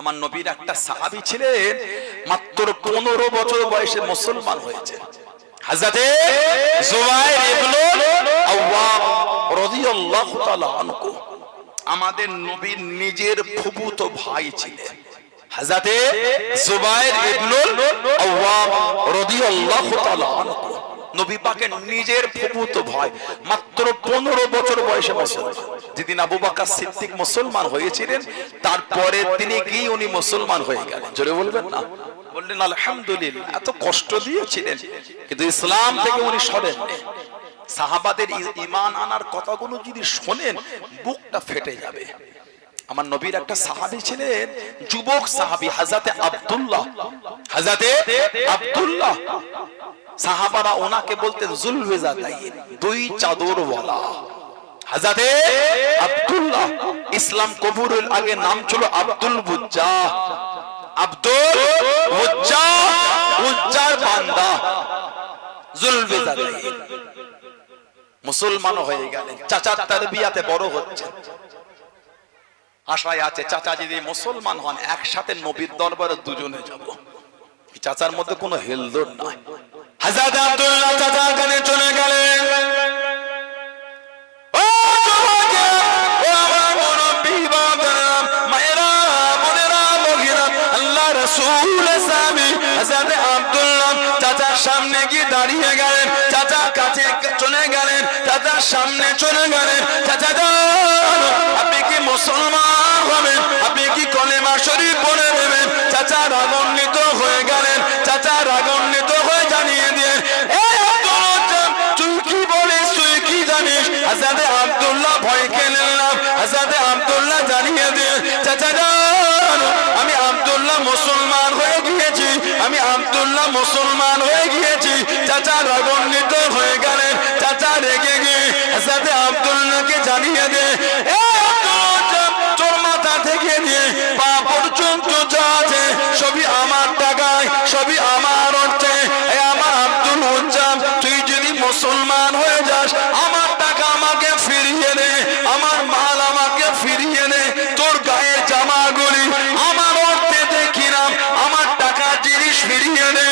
আমার নবীর একটা সাহাবী ছিলেন, মাত্র 15 বছর বয়সে মুসলমান হয়েছে। হযরতে যুবাইর ইবনে আওয়াম রাদিয়াল্লাহু তাআলা আনহু আমাদের নবীর নিজের ফুফুতো ভাই ছিলেন। হযরতে যুবাইর ইবনে আওয়াম রাদিয়াল্লাহু তাআলা আনহু নবী পাকের নিজের ফুফুতো ভাই, মাত্র 15 বছর বয়সে মুসলমান। যেদিন আবু বকর সিদ্দিক মুসলমান হয়েছিলেন, তারপরে তিনি গিয়ে উনি মুসলমান হয়ে গেলেন। জোরে বলবেন না? বললেন আলহামদুলিল্লাহ। এত কষ্ট দিয়েছিলেন কিন্তু ইসলাম থেকে উনি সরেননি। সাহাবাদের ঈমান আনার কথাগুলো যদি শোনেন বুকটা ফেটে যাবে। আমার নবীর একটা সাহাবী ছিলেন, যুবক সাহাবী, হযরতে আব্দুল্লাহ। হযরতে আব্দুল্লাহ সাহাবারা ওনাকে বলতেন যুলওয়াজাতাইন, দুই চাদরওয়ালা। হযরতে আব্দুল্লাহ ইসলাম কবুলের আগে নাম ছিল আব্দুল বুজ্জাহ। আব্দুল বুজ্জাহ, বুজ্জার বান্দা, যুলওয়াজাতাইন। মুসলমান হয়ে গেলেন, চাচার তারবিয়াতে বড় হচ্ছে। আশায় আছে চাচা যদি মুসলমান হন একসাথে নবীর দরবারে দুজনে যাব। চাচার মধ্যে কোনো হেলদোল নাই। হযরত আব্দুল্লাহ চাচা কানে চলে গেলেন। ও যুবকেরা, ও আমার মুরব্বি বাবারা, মায়েরা, বোনেরা, ভগিরা, আল্লাহ রাসূল সামি হযরত আব্দুল্লাহ চাচার সামনে গিয়ে দাঁড়িয়ে গেলেন। চাচা কাছে চলে গেলেন, চাচার সামনে চলে গেলেন। চাচা যান, আপনি কি মুসলমান হবেন? আপনি কি কলেমা শরীফ পড়ে নেবেন? চাচা রাগান্বিত হয়ে গেলেন। চাচা রাগান্বিত হয়ে জানিয়ে দিলেন, তুই কি বলিস, তুই কি জানিস? হযরত আব্দুল্লাহ ভয় খেলেন না। হযরত আব্দুল্লাহ জানিয়ে দিলেন, চাচা যান, আমি আব্দুল্লাহ মুসলমান হয়ে গিয়েছি, আমি আব্দুল্লাহ মুসলমান হয়ে গিয়েছি। চাচা রাগান্বিত হয়ে গেলেন। চাচা রেগে গিয়ে হযরত আব্দুল্লাহকে জানিয়ে দেয়, তোর মাথা থেকে নিয়ে পা পর্যন্ত যা আছে সবই আমার টাকায়, সবই আমার অর্থে। আমার আব্দুল উজ্জাম, তুই যদি মুসলমান হয়ে যাস আমার টাকা আমাকে ফিরিয়ে নে, আমার মাল আমাকে ফিরিয়ে নে, তোর গায়ের জামাগুলি আমার অর্থে দেখিলাম, আমার টাকা জিনিস ফিরিয়ে নে।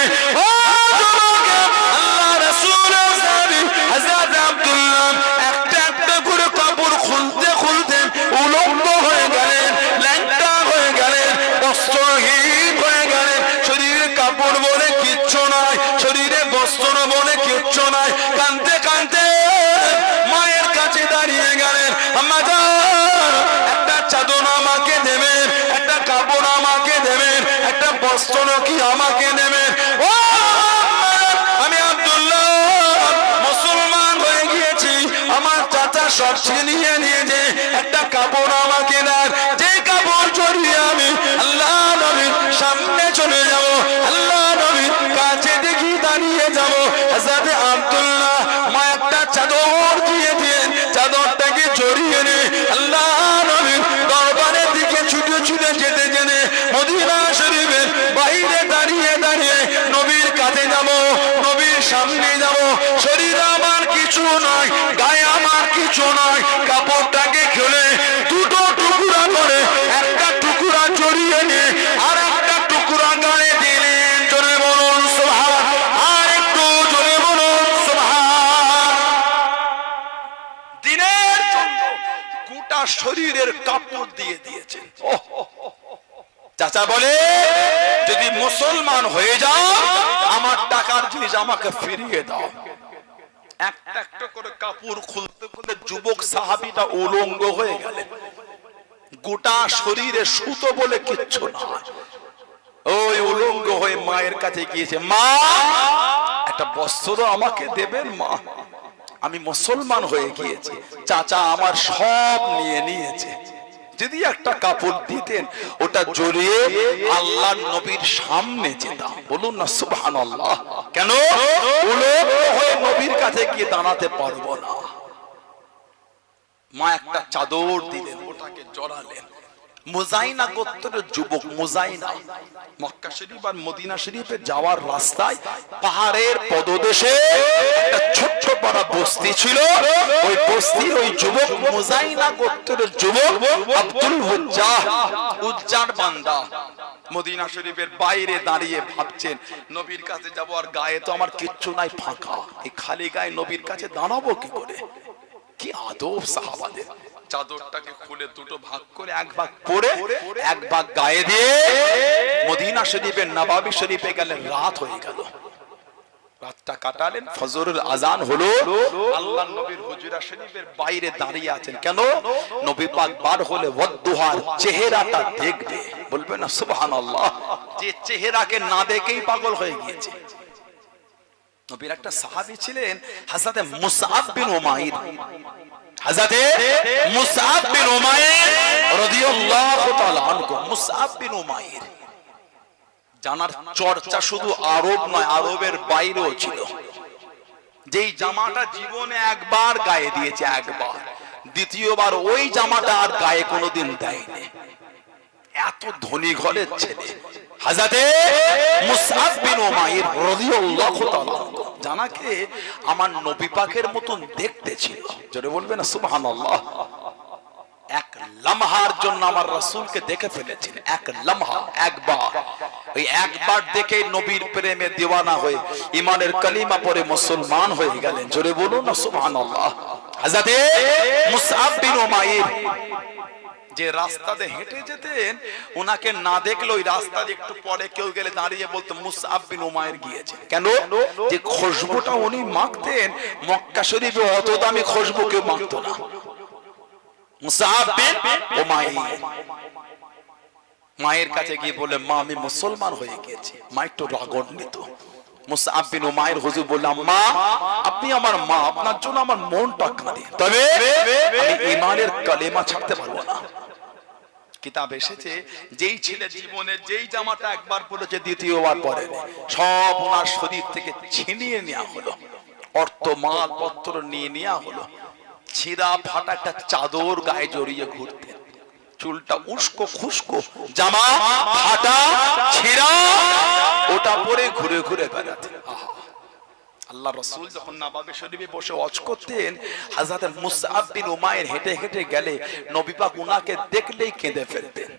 আল্লাহ রাসূলের সাহাবী হযরত আব্দুল্লাহ একটা একটা করে কাপড় খুলতে খুলতে উলঙ্গ হয়ে গেলেন, ল্যাংটা হয়ে গেলেন, বস্ত্রহীন হয়ে গেলেন। শরীরে কাপড় বলে কিচ্ছু নাই, শরীরে বস্ত্র বলে কিচ্ছু নাই। কাঁদতে কাঁদতে মায়ের কাছে দাঁড়িয়ে গেলেন, আম্মা জান, একটা চাদর আমাকে দেবেন, একটা কাপড় আমাকে দেবেন, একটা বস্ত্র কি আমাকে দেবেন? ও আমি আব্দুল্লাহ মুসলমান হয়ে গিয়েছি, আমার চাচা সব ছিনিয়ে নিয়েছে, একটা কাপড় আমাকে দেন, যে কাপড় জড়িয়ে আমি আল্লাহ নবীর সামনে চলে যাব, আল্লাহ নবীর কাছে দেখি দাঁড়িয়ে যাব। হযরত আব্দুল্লাহ মা একটা চাদর দিয়ে দিয়েন, চাদরটাকে জড়িয়ে নে আল্লাহ নবীর দরবারের দিকে ছুটে ছুটে যেতে জেনে মদিনা শরীফের বাইরে দাঁড়িয়ে দাঁড়িয়ে নবীর কাছে যাব, নবীর সামনে যাব। শরীর আমার কিছু নয়, গায়ে আমার কিছু নয়, কাপড়টাকে খুলে দুটো টুকরা করে একটা টুকরা জড়িয়ে নিয়ে আর একটা টুকরা গায়ে দিলেন। জোরে বলুন সুবহান, আর একটু জোরে বলুন সুবহান। দিনের জন্য গোটা শরীরের কাপড় দিয়ে দিয়েছেন। চাচা বলে, যদি মুসলমান হয়ে যাও আমার টাকার জিনিস আমাকে ফিরিয়ে দাও। একটা একটা করে কাপড় খুলতে খুলতে যুবক সাহাবীটা উলঙ্গ হয়ে গেলেন। গোটা শরীরে সুতো বলে কিচ্ছু না, ওই উলঙ্গ হয়ে মায়ের কাছে গিয়েছে, মা একটা বস্ত্র আমাকে দেবেন মা, আমি মুসলমান হয়ে গিয়েছি, চাচা আমার সব নিয়ে নিয়েছে। যদি একটা কাপড় দিতেন ওটা জড়িয়ে আল্লাহর নবীর সামনে যেতাম। বলুন না সুবহানাল্লাহ। কেন? উলঙ্গ হয়ে নবীর কাছে গিয়ে দাঁড়াতে পারবো না। মা একটা চাদর দিলেন, ওটাকে জড়ালেন, মুজাইনা গোত্রের যুবক মুজাইনা মক্কা শরীফ আর মদিনা শরীফে যাওয়ার রাস্তায় পাহাড়ের পদদেশে একটা ছোট্ট বড় বস্তি ছিল। ওই বস্তির ওই যুবক মুজাইনা গোত্রের যুবক আব্দুল উজ্জার বান্দা মদিনা শরীফের বাইরে দাঁড়িয়ে ভাবছেন নবীর কাছে যাব, আর গায়ে তো আমার কিচ্ছু নাই, ফাঁকা, এই খালি গায়ে নবীর কাছে দাঁড়াবো কি করে? কি আদব সাহাবাদের! চাদরটাকে খুলে দুটো ভাগ করে এক ভাগ পরে এক ভাগ গায়ে দিয়ে মদিনা শরীফের নবাবী শরীফে গেলেন। রাত হয়ে গেল, রাতটা কাটালেন, ফজরের আজান হলো। আল্লাহর নবীর হুজরা শরীফের বাইরে দাঁড়িয়ে আছেন। কেন? নবী পাক বার হলে ওয়াদ্দুহার চেহারাটা দেখবে, বলবে না সুবহানাল্লাহ, যে চেহারাকে না দেখেই পাগল হয়ে গিয়েছে। নবীর একটা সাহাবী ছিলেন হযরত মুসআব বিন উমাইর। হযরত মুসআব বিন উমাইর রাদিয়াল্লাহু তাআলা আনহু। মুসআব বিন উমাইর জানার চর্চা শুধু আরব নয়, আরবের বাইরেও ছিল। যেই জামাটা জীবনে একবার গায়ে দিয়েছে, একবার, দ্বিতীয়বার ওই জামাটা আর গায়ে কোনোদিন দেয়নি। এত ধনী ঘরের ছেলে হযরত মুসআব বিন উমাইর রাদিয়াল্লাহু তাআলা জানাকে আমার নবী পাকের মতন দেখতে ছিল। জোরে বলবেন না সুবহানাল্লাহ। এক লম্হার জন্য আমার রাসূলকে দেখে ফেলেছেন, এক লম্হা, একবার। ওই একবার দেখে নবীর প্রেমে দিওয়ানা হয়ে ঈমানের কালিমা পড়ে মুসলমান হয়ে গেলেন। জোরে বলুন না সুবহানাল্লাহ। হযরত মুসআব বিন উমাইর যে রাস্তাতে হেঁটে যেতেন, ওনাকে না দেখলে ওই রাস্তায় একটু পরে কেউ গেলে দাঁড়িয়ে বলতো মুসআব বিন উমাইর গিয়েছে। কেন? যে খুশবুটা উনি মাখতেন, মক্কা শরীফে অত দামি খুশবু কেউ মাখতো না। মুসআব বিন উমাইর মায়ের কাছে গিয়ে বলে, মা আমি মুসলমান হয়ে গেছি। মা একটু রাগান্বিত। মুসআব বিন উমাইর হুজুর বললাম, মা আপনি আমার মা, আপনার জন্য আমার মনটা কাঁদে, তবে আমি ঈমানের কালেমা ছাড়তে পারবো না। কিতাব এসেছে যেই ছেলে জীবনে যেই জামাটা একবার পরেছে দ্বিতীয়বার পরে, সব ওনার শরীর থেকে ছিনিয়ে নেওয়া হলো, অর্থ মাল পত্র নিয়ে নেওয়া হলো। ছিঁড়া ফাটা একটা চাদর গায়ে জড়িয়ে ঘুরতেন, চুলটা উস্কো খুস্কো, জামা ফাটা ছিঁড়া, ওটা পরে ঘুরে ঘুরে বেড়াতেন। আল্লাহ রাসূল যখন নবাবী শরীফে বসে ওয়াজ করতেন, হযরত মুসআব বিন উমাইর হেঁটে হেঁটে গেলে নবী পাক উনাকে দেখলেই কেঁদে ফেলতেন।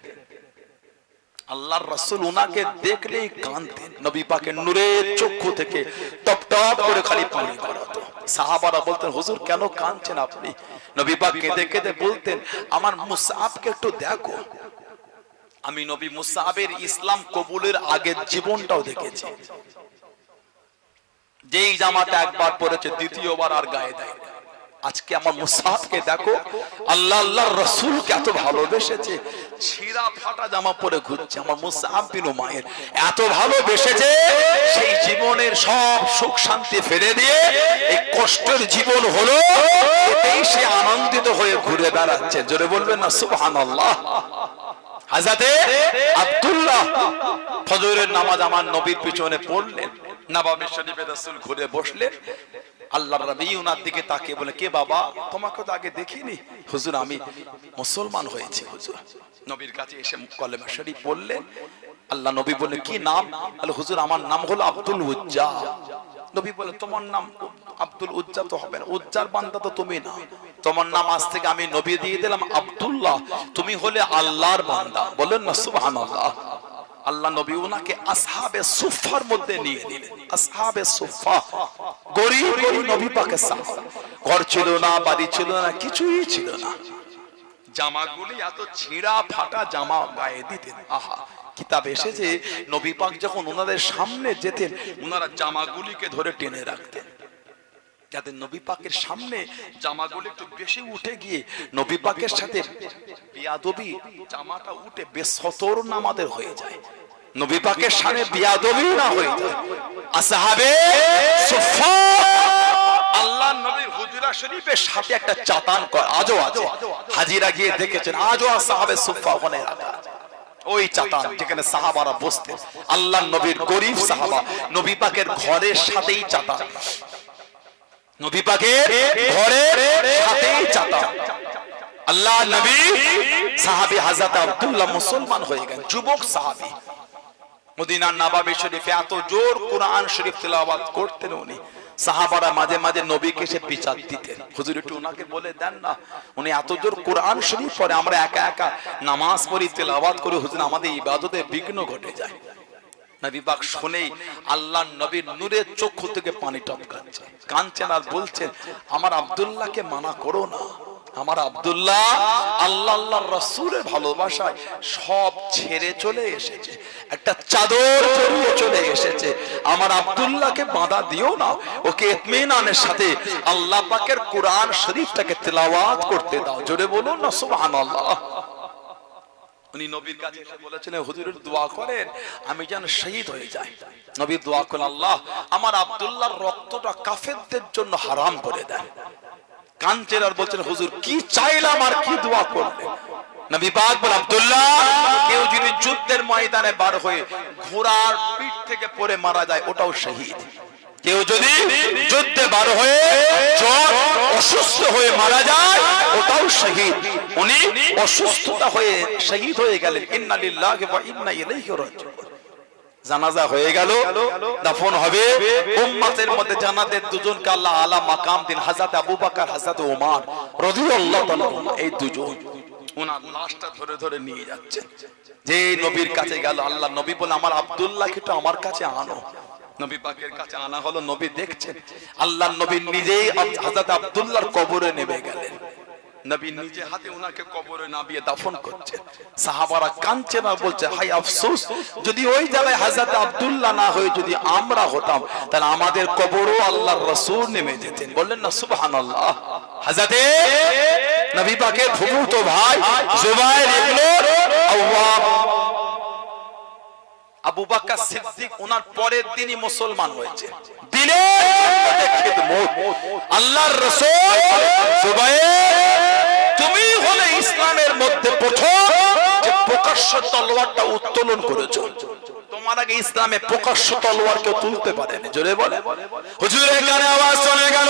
আল্লাহর রাসূল উনাকে দেখলেই কাঁদতেন। নবী পাকের নূরের চক্ষু থেকে টপ টপ করে খালি পানি গড়াতো। সাহাবারা বলতেন, হুজুর কেন কাঁদছেন আপনি? নবী পাক কেঁদে কেঁদে বলতেন, আমার মুসআবকে একটু দেখো। আমি নবী মুসআবের ইসলাম কবুলের আগের জীবনটাও দেখেছি। যেই জামাটা একবার পরেছে দ্বিতীয়বার আর গায়ে দেয়। আজকে আমার মুসআবকে দেখো, আল্লাহ আল্লাহর রাসূলকে এত ভালোবেসেছে, ছিঁড়া ফাটা জামা পরে ঘুরছে। আমার মুসআব বিন উমাইর এত ভালোবেসেছে, সেই জীবনের সব সুখ শান্তি ফেলে দিয়ে এই কষ্টের জীবন হলো, এতেই সে আনন্দিত হয়ে ঘুরে বেড়াচ্ছে। জোরে বলবেন না সুবহানাল্লাহ। হযরত আব্দুল্লাহ ফজরের নামাজ আমার নবীর পিছনে পড়লেন, নবাবী শরীফে রাসূল ঘুরে বসলেন। আল্লাহর নবী ওনার দিকে তাকিয়ে বলে, কে বাবা, তোমাকে তো আগে দেখিনি। হুজুর আমি মুসলমান হয়েছি হুজুর। নবীর কাছে এসে কলেমা শরীফ পড়লেন। আল্লাহ নবী বলে, কি নাম? বলে, হুজুর আমার নাম হলো আব্দুল উজ্জা। নবী বলে, তোমার নাম আব্দুল উজ্জা তো হবে না, উজ্জার বান্দা তো তুমি না, তোমার নাম আজ থেকে আমি নবী দিয়ে দিলাম আব্দুল্লাহ, তুমি হলে আল্লাহর বান্দা। বলেন না সুবহানাল্লাহ। আল্লাহ নবী ওনাকে আসহাবে সুফার মধ্যে নিয়ে দিলেন। আসহাবে সুফা গরীব গরীব নবী পাকের সাহাবা, ঘর ছিল না, বাড়ি ছিল না, কিছুই ছিল না। জামাগুলি এত ছিঁড়া ফাটা জামা গায়ে দিতেন। আহা, কিতাব এসেছে নবী পাক যখন ওনাদের সামনে যেতেন, ওনারা জামাগুলিকে ধরে টেনে রাখতেন, যাতে নবী পাকের সামনে জামাগুলি একটু বেশি উঠে গিয়ে নবী পাকের সাথে বিয়াদবি, জামাটা উঠে বেসতর নামাদের হয়ে যায়, নবী পাকের সামনে বিয়াদবি না হয়ে যায়। আসহাবে সুফা আল্লাহ নবীর হুজরা শরীফের সাথে একটা চাতান কর আজও আছে, হাজিরা গিয়ে দেখেছেন, আজও আসহাবে সুফা ওখানে রাখা আছে। ওই চাতান যেখানে সাহাবারা বসতেন, আল্লাহ নবীর গরীব সাহাবা, নবী পাকের ঘরের সাথেই চাতান, নবী পাকের ঘরের সাথেই চাতান। আল্লাহ নবী সাহাবী হযরত আব্দুল্লাহ মুসলমান হয়ে গেলেন, যুবক সাহাবী। মদিনার নববী শরীফে এত জোর কোরআন শরীফ তেলাওয়াত করতেন উনি, সাহাবারা মাঝে মাঝে নবীকে এসে বিচার দিতেন, হুজুর একটু ওনাকে বলে দেন না, উনি এত জোর কোরআন শরীফ পড়ে, আমরা একা একা নামাজ পড়ি তেলাওয়াত করি, হুজুর আমাদের ইবাদতে বিঘ্ন ঘটে যায়। নবী পাক শুনেই আল্লাহর নবীর নূরের চক্ষু থেকে পানি টপকাচ্ছে, কাঁদছেন আর বলছেন, আমার আব্দুল্লাহকে মানা করো না, আমার আব্দুল্লাহ আল্লাহ আল্লাহর রাসূলের ভালোবাসায় সব ছেড়ে চলে এসেছে, একটা চাদর জড়িয়ে চলে এসেছে, আমার আব্দুল্লাহকে বাধা দিও না, ওকে ইতমিনানের সাথে আল্লাহ পাকের কোরআন শরীফটাকে তেলাওয়াত করতে দাও। জোরে বলুন না সুবহানাল্লাহ। উনি নবীর কাছে এসে বলেছিলেন, হুজুরের দোয়া করেন আমি যেন শহীদ হয়ে যাই। নবী দোয়া করলেন, আল্লাহ আমার আব্দুল্লাহর রক্তটা কাফেরদের জন্য হারাম করে দেন। কাঁদছেন আর বলছেন, হুজুর কি চাইলাম আর কি দোয়া করলেন? নবী পাক বলেন, আব্দুল্লাহ কেউ যদি যুদ্ধের ময়দানে বার হয়ে ঘোড়ার পিঠ থেকে পড়ে মারা যায় ওটাও শহীদ, কেউ যদি যুদ্ধে বার হয়ে জ্বর অসুস্থ হয়ে মারা যায় ওটাও শহীদ। উনি অসুস্থতা হয়ে শহীদ হয়ে গেলেন, ইন্না লিল্লাহি ওয়া ইন্না ইলাইহি রাজিউন। জানাজা হয়ে গেল, দাফন হবে, উম্মতের মধ্যে জান্নাতের দুজনকে আল্লাহ আলা মাকাম দিন, হযরত আবু বকর হযরত ওমর রাদিয়াল্লাহু তাআলা, এই দুজন ওনার লাশটা ধরে ধরে নিয়ে যাচ্ছেন। যে নবীর কাছে গেল, আল্লাহ নবী বলে, আমার আব্দুল্লাহকে তো আমার কাছে আনো। নবী পাকের কাছে আনা হলো, নবী দেখছেন আল্লাহ নবী নিজেই হযরত আব্দুল্লাহর কবরে নেমে গেলেন, নবী নিজে হাতে ওনাকে কবরে নামিয়ে দাফন করছেন। সাহাবারা কাঁদছেন আর বলছে, হায় আফসোস, যদি ওই জায়গায় হযরত আব্দুল্লাহ না হয়ে যদি আমরা হতাম তাহলে আমাদের কবরও আল্লাহর রাসূল নেমে যেতেন। বললেন না সুবহানাল্লাহ। হযরতে নবী পাকের ফুফুতো ভাই জুবায়ের ইবনে আওয়াম, আবু বকর সিদ্দিক ওনার পরের দিনই মুসলমান হয়েছে, দিনের খিদমত আল্লাহর রাসূল জুবায়ের, তুমি হলে ইসলামের মধ্যে প্রথম যে প্রকাশ্য তলোয়ারটা উত্তোলন করেছো। তোমার আগে ইসলামে প্রকাশ্য তলোয়ার কেউ তুলতে পারেনি। জোরে বলে হুজুর, এখানে আওয়াজ শুনে গেল,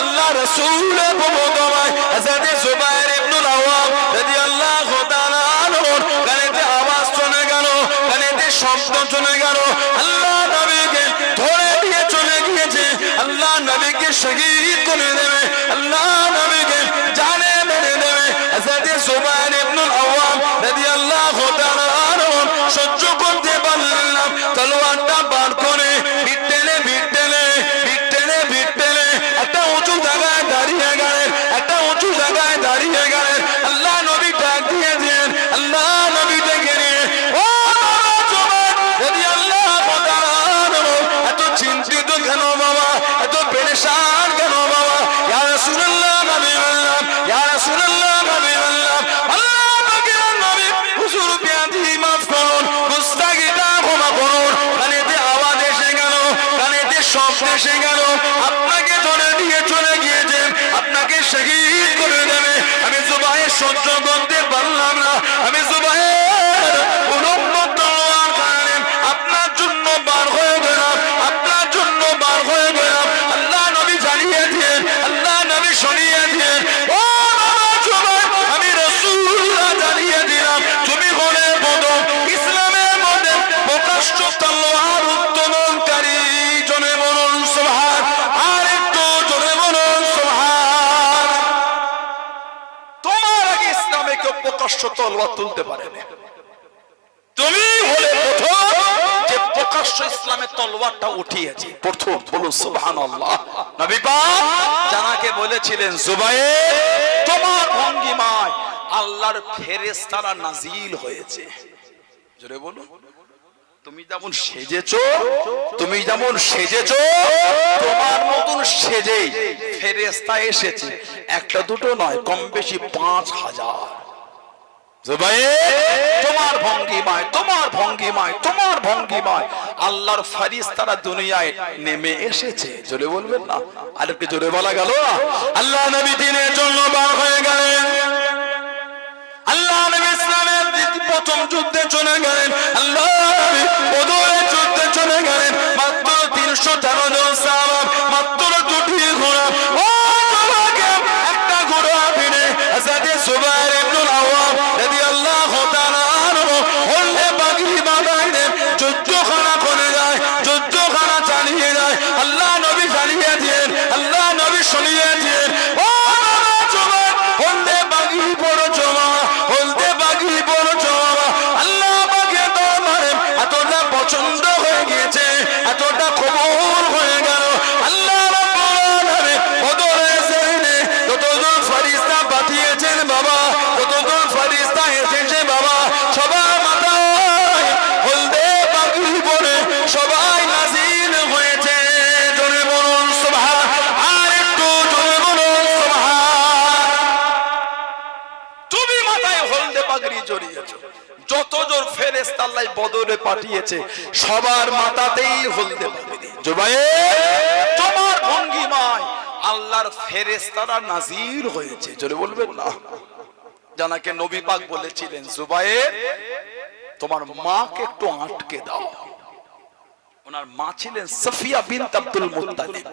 আল্লাহ রাসূলের ভূমিকায় হযরত জুবায়ের ইবনে আওয়াম রাদিয়াল্লাহু তাআলা আনহুর কানেতে আওয়াজ শুনে গেল, কানেতে শব্দ শুনে গেল, আল্লাহ নবীকে ধরে দিয়ে চলে গিয়েছে, আল্লাহ নবীকে শহীদ করে দেবে, আল্লাহ নবীকে জানে মেরে দেবে। হযরত জুবায়ের ইবনে আওয়াম রাদিয়াল্লাহু তাআলা আনহু সহ্য করতে পারলেন না, তলোয়ারটা বার করে বিটেলে বিটেলে বিটেলে বিটেলে একটা উঁচু জায়গায় দাঁড়িয়ে গেলেন, একটা উঁচু জায়গায় দাঁড়িয়ে গেলেন। আল্লাহ নবী ডাক দিয়ে দিলেন, আল্লাহ নবী ডেকে নিয়ে, ও জুবায়ের রাদিয়াল্লাহু তাআলা আনহু, এত চিন্তিত কেন বাবা, এত পেরেশান কেন বাবা? ইয়া রাসূলুল্লাহ, নবী বললাম, ইয়া রাসূলুল্লাহ, নবী বললাম, আল্লাহ পাকের নবী হুজুর বিয়াদি মাফ করুন, গুস্তাখিটা ক্ষমা করুন। কানেতে আওয়াজ এসে গেল, কানেতে শব্দ এসে গেল, আপনাকে ধরে দিয়ে চলে গিয়েছে, আপনাকে শহীদ করে দেবে। আমি জুবায়ের সহ্য করতে পারলাম না, আমি জুবায়ের উলম্ব তলোয়ার কানেন আপনার জন্য বার হয়ে গেলাম, আপনার জন্য বার হয়ে গেলাম। আল্লাহ নবী জানিয়ে দিয়ে, আল্লাহ নবী শুনিয়ে দিয়ে, ও জুবায়ের, আমি রাসূলুল্লাহ জানিয়ে দিলাম, তুমি হলে প্রথম ইসলামের মধ্যে প্রকাশ্য তলোয়ার উত্তোলনকারী। জনে বলুন সুবহান, আর একটু জনে বলুন সুবহান। তোমার আগে ইসলামে কেউ প্রকাশ্য তলোয়ার তুলতে পারে না, তুমি হলে প্রথম যে প্রকাশ্য ইসলামের তলোয়ারটা উঠিয়েছে প্রথম। বলুন সুবহানাল্লাহ। নবী পাক জানাকে বলেছিলেন, জুবায়ের তোমার ভঙ্গিমায় আল্লাহর ফেরেশতারা নাজিল হয়েছে। জোরে বলুন, তুমি যেমন সেজেছো, তুমি যেমন সেজেছো, তোমার মতন সেজেই ফেরেশতা এসেছে, একটা দুটো নয়, কম বেশি 5000। জুবায়ের তোমার ভঙ্গিমায়, তোমার ভঙ্গিমায়, তোমার ভঙ্গিমায় আল্লাহর ফেরেশতারা দুনিয়ায় নেমে এসেছে। জোরে বলবেন না? আরেকটু জোরে বলা গেল। আল্লাহ নবী দিনের জন্য বার হয়ে গেলেন, আল্লাহ নবী ইসলামের প্রথম যুদ্ধে চলে গেলেন, আল্লাহ নবী বদরের যুদ্ধে চলে গেলেন। মাত্র 3 1513 জন সাহাবা, মাত্র দুটি ঘোড়া। ও তোমাকে একটা ঘোড়া কিনে হযরত জুবাইর ইবনুল আওয়াম রাদিয়াল্লাহু তাআলা আনহু হলদে পাগড়ি বাঁধায় দেন, যুদ্ধখানা করে যায়, যুদ্ধখানা চালিয়ে যায়। আল্লাহ নবী চালিয়ে দিয়েন, আল্লাহ নবী শুনিয়ে দিয়েন। ও জুবাইর হলদে পাগড়ি পরো জমা, হলদে পাগড়ি পরো জমা। আল্লাহ পাকের দরবারে এতটা পছন্দ হয়ে গিয়েছে, এতটা কবুল হয়ে গেল। আল্লাহ রাব্বুল আলামিন বদরের জমিনে যতজন ফেরেশতা পাঠিয়েছেন বাবা, যতজন ফেরেশতা এসেছে বাবা, সবার মাথায় হলদে পাগড়ি পরে সবাই নাজিল হয়েছে। জোরে বলুন সুবহান, আর একটু জোরে বলুন সুবহান। তুমি মাথায় হলদে পাগড়ি জড়িয়েছো, যতজন ফেরেশতা আল্লাহ বদরে পাঠিয়েছে সবার মাথাতেই হলদে পাগড়ি। জুবাইর তোমার ভঙ্গিমায় আল্লাহর ফেরেশতারা নাজিল হয়েছে। জোরে বলবেন না? জানাকে নবী পাক বলেছিলেন, জুবাইর তোমার মাকে একটু আটকে দাও। ওনার মা ছিলেন সাফিয়া বিনত আব্দুল মুত্তালিব,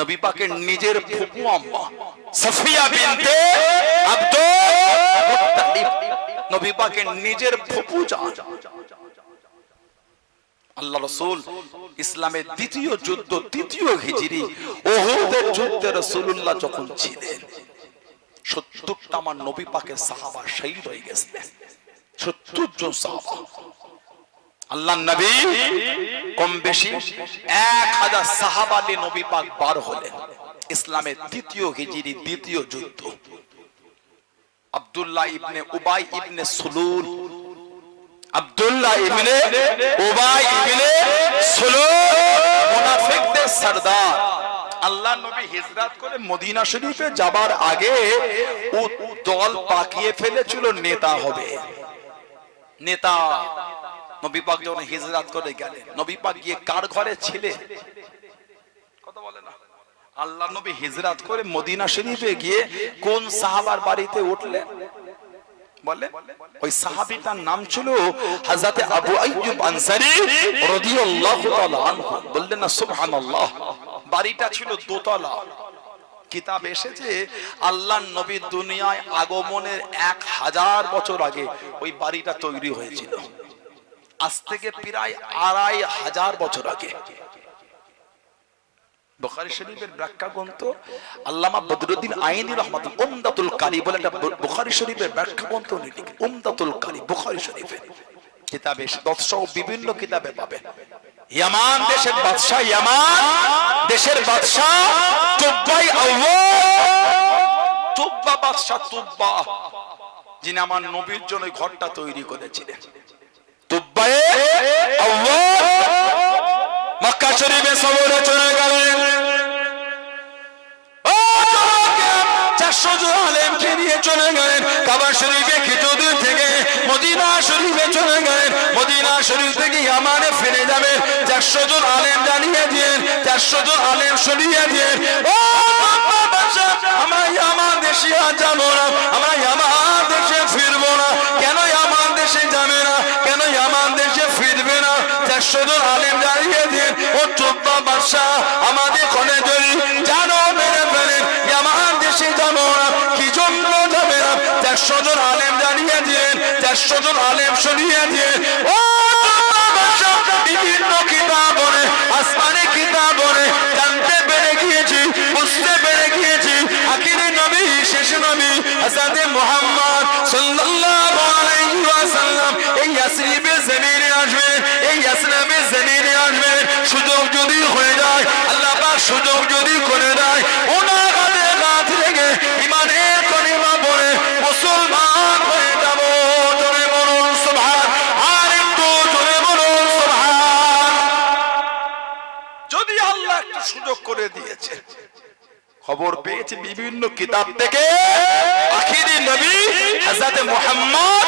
নবী পাকের নিজের ফুফু আম্মা সাফিয়া বিনতে আব্দুল মুত্তালিব, নবী পাকের নিজের ফুফু জান। আল্লাহ রাসূল ইসলামের দ্বিতীয় যুদ্ধ, তৃতীয় হিজরি উহুদের যুদ্ধে রাসূলুল্লাহ যখন ছিলেন, 70টা আমার নবী পাকের সাহাবা শহীদ হয়ে গেছিলেন। 70 জন সাহাবা। আল্লাহর নবী কম বেশি 1000 সাহাবা নিয়ে নবী পাক বার হলেন ইসলামের তৃতীয় হিজরি দ্বিতীয় যুদ্ধ। আব্দুল্লাহ ইবনে উবাই ইবনে সুলুল, আব্দুল্লাহ ইবনে উবাই ইবনে সুলুল মুনাফিকদের সরদার। আল্লাহ নবী হিজরত করে মদিনা শরীফে যাবার আগে ও দল পাকিয়ে ফেলেছিল নেতা হবে, নেতা। নবী পাক যখন হিজরত করে গেলেন, নবী পাক গিয়ে কার ঘরে ছিলেন? কথা বলে না। আল্লাহ নবী হিজরত করে মদিনা শরীফে গিয়ে কোন সাহাবার বাড়িতে উঠলেন? বলে ওই সাহাবীটার নাম ছিল হযরত আবু আইয়ুব আনসারী রাদিয়াল্লাহু তাআলা আনহু। বললেন না সুবহানাল্লাহ। বাড়িটা ছিল দোতলা। কিতাব এসেছে আল্লাহর নবী দুনিয়ায় আগমনের 1000 বছর আগে ওই বাড়িটা তৈরি হয়েছিল। আজ থেকে প্রায় 2500 বছর আগে। বুখারী শরীফের ব্যাখ্যা গ্রন্থ আল্লামা বদরুদ্দিন আইনি রাহমাতুল্লাহ উমদাতুল কারি বলে একটা বুখারী শরীফের ব্যাখ্যা গ্রন্থ লিখেছেন। উমদাতুল কারি বুখারী শরীফের কিতাবে দর্শক বিভিন্ন কিতাবে পাবেন। ইয়ামান দেশের বাদশা, ইয়ামান দেশের বাদশা তুব্বাই আউয়াল, তুব্বা বাদশা তুব্বা, যিনি আমার নবীর জন্য ঘরটা তৈরি করেছিলেন। তুব্বাই আউয়াল মক্কা শরীফে সফরে চলে গেলেন। 400 জন আলেমকে নিয়ে চলে গেলেন কাবা শরীফে। কিছুদিন থেকে মদিনা শরীফে চলে গেলেন। মদিনা শরীফ থেকে ইয়ামানে ফিরে যাবেন। 400 জন আলেম জানিয়ে দিয়েন, 400 জন আলেম শুনিয়ে দিয়েন, ও আমরা ইয়ামান দেশে আর যাবো না, আমরা ইয়ামান দেশে ফিরবো না। কেন ইয়ামান দেশে যাবে না? কেন ইয়ামান দেশে ফিরবে না? 400 জন আলেম জানিয়ে দিয়েন, ও তুব্বা বাদশাহ আমাদের কোনে যদি জানো মেরে ফেলেন, ইয়ামান দেশে যাবো না। কি জন্য যাবে না? 400 জন আলেম জানিয়ে দিয়েন, 400 জন আলেম শুনিয়ে দিয়েন, ও তুব্বা বাদশাহ বিভিন্ন কিতাব পড়ে, আসমানি কিতাব পড়ে জানতে পেরে গিয়েছি, বুঝতে পেরে গিয়েছি আখিরি নবী, শেষ নবী হযরত মুহাম্মদ সাল্লাল্লাহু আলাইহি ওয়াসাল্লাম এই ইয়াসরিবের জমিনে আসবেন, এই ইয়াসরিবের জমিনে আসবেন। সুযোগ যদি হয়ে যায়, আল্লাহ পাক সুযোগ যদি করে দেয়, ওনার হাতে হাত রেখে ঈমানের কলিমা পড়ে মুসলমান হয়ে যাব। জোরে বলুন সুবহান, আর একটু জোরে বলুন সুবহান। যদি আল্লাহ একটা সুযোগ করে দিয়েছে, খবর পেয়েছি বিভিন্ন কিতাব থেকে আখিরি নবী হযরত মুহাম্মদ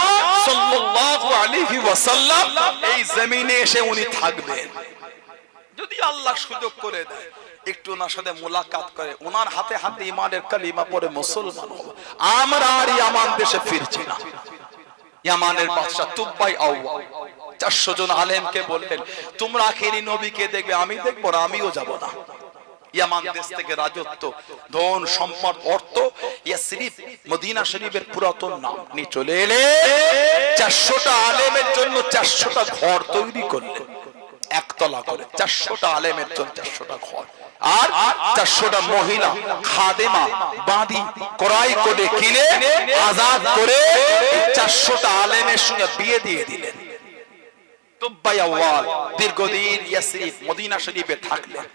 সাল্লাল্লাহু আলাইহি ওয়াসাল্লাম এই জমিনে এসে উনি থাকবেন। যদি আল্লাহ সুযোগ করে দেয়, একটু ওনার সাথে মোলাকাত করে, ওনার হাতে হাতে ঈমানের কালিমা পড়ে মুসলমান হব। আমরা আর ইয়ামান দেশে ফিরছি না। ইয়ামানের বাদশা তুব্বাই আউয়াল 400 জন আলেমকে বললেন, তোমরা আখেরি নবীকে দেখবে, আমি দেখবো না, আমিও যাব না। ইয়ামান দেশ থেকে রাজত্ব, ধন সম্পদ, অর্থ, ইয়াসরিব মদিনা শরীফের পুরাতন নাম নিয়ে চলে এলে 400টা আলেমের জন্য 400টা ঘর তৈরি করলেন, একতলা করে 400টা আলেমের জন্য 400টা ঘর, আর 400টা মহিলা খাদেমা বাঁধি ক্রয় করে কিনে আজাদ করে 400টা আলেমের সঙ্গে বিয়ে দিয়ে দিলেন। তুব্বাই আউয়াল দীর্ঘদিন ইয়াসরিব মদিনা শরীফে থাকলেন।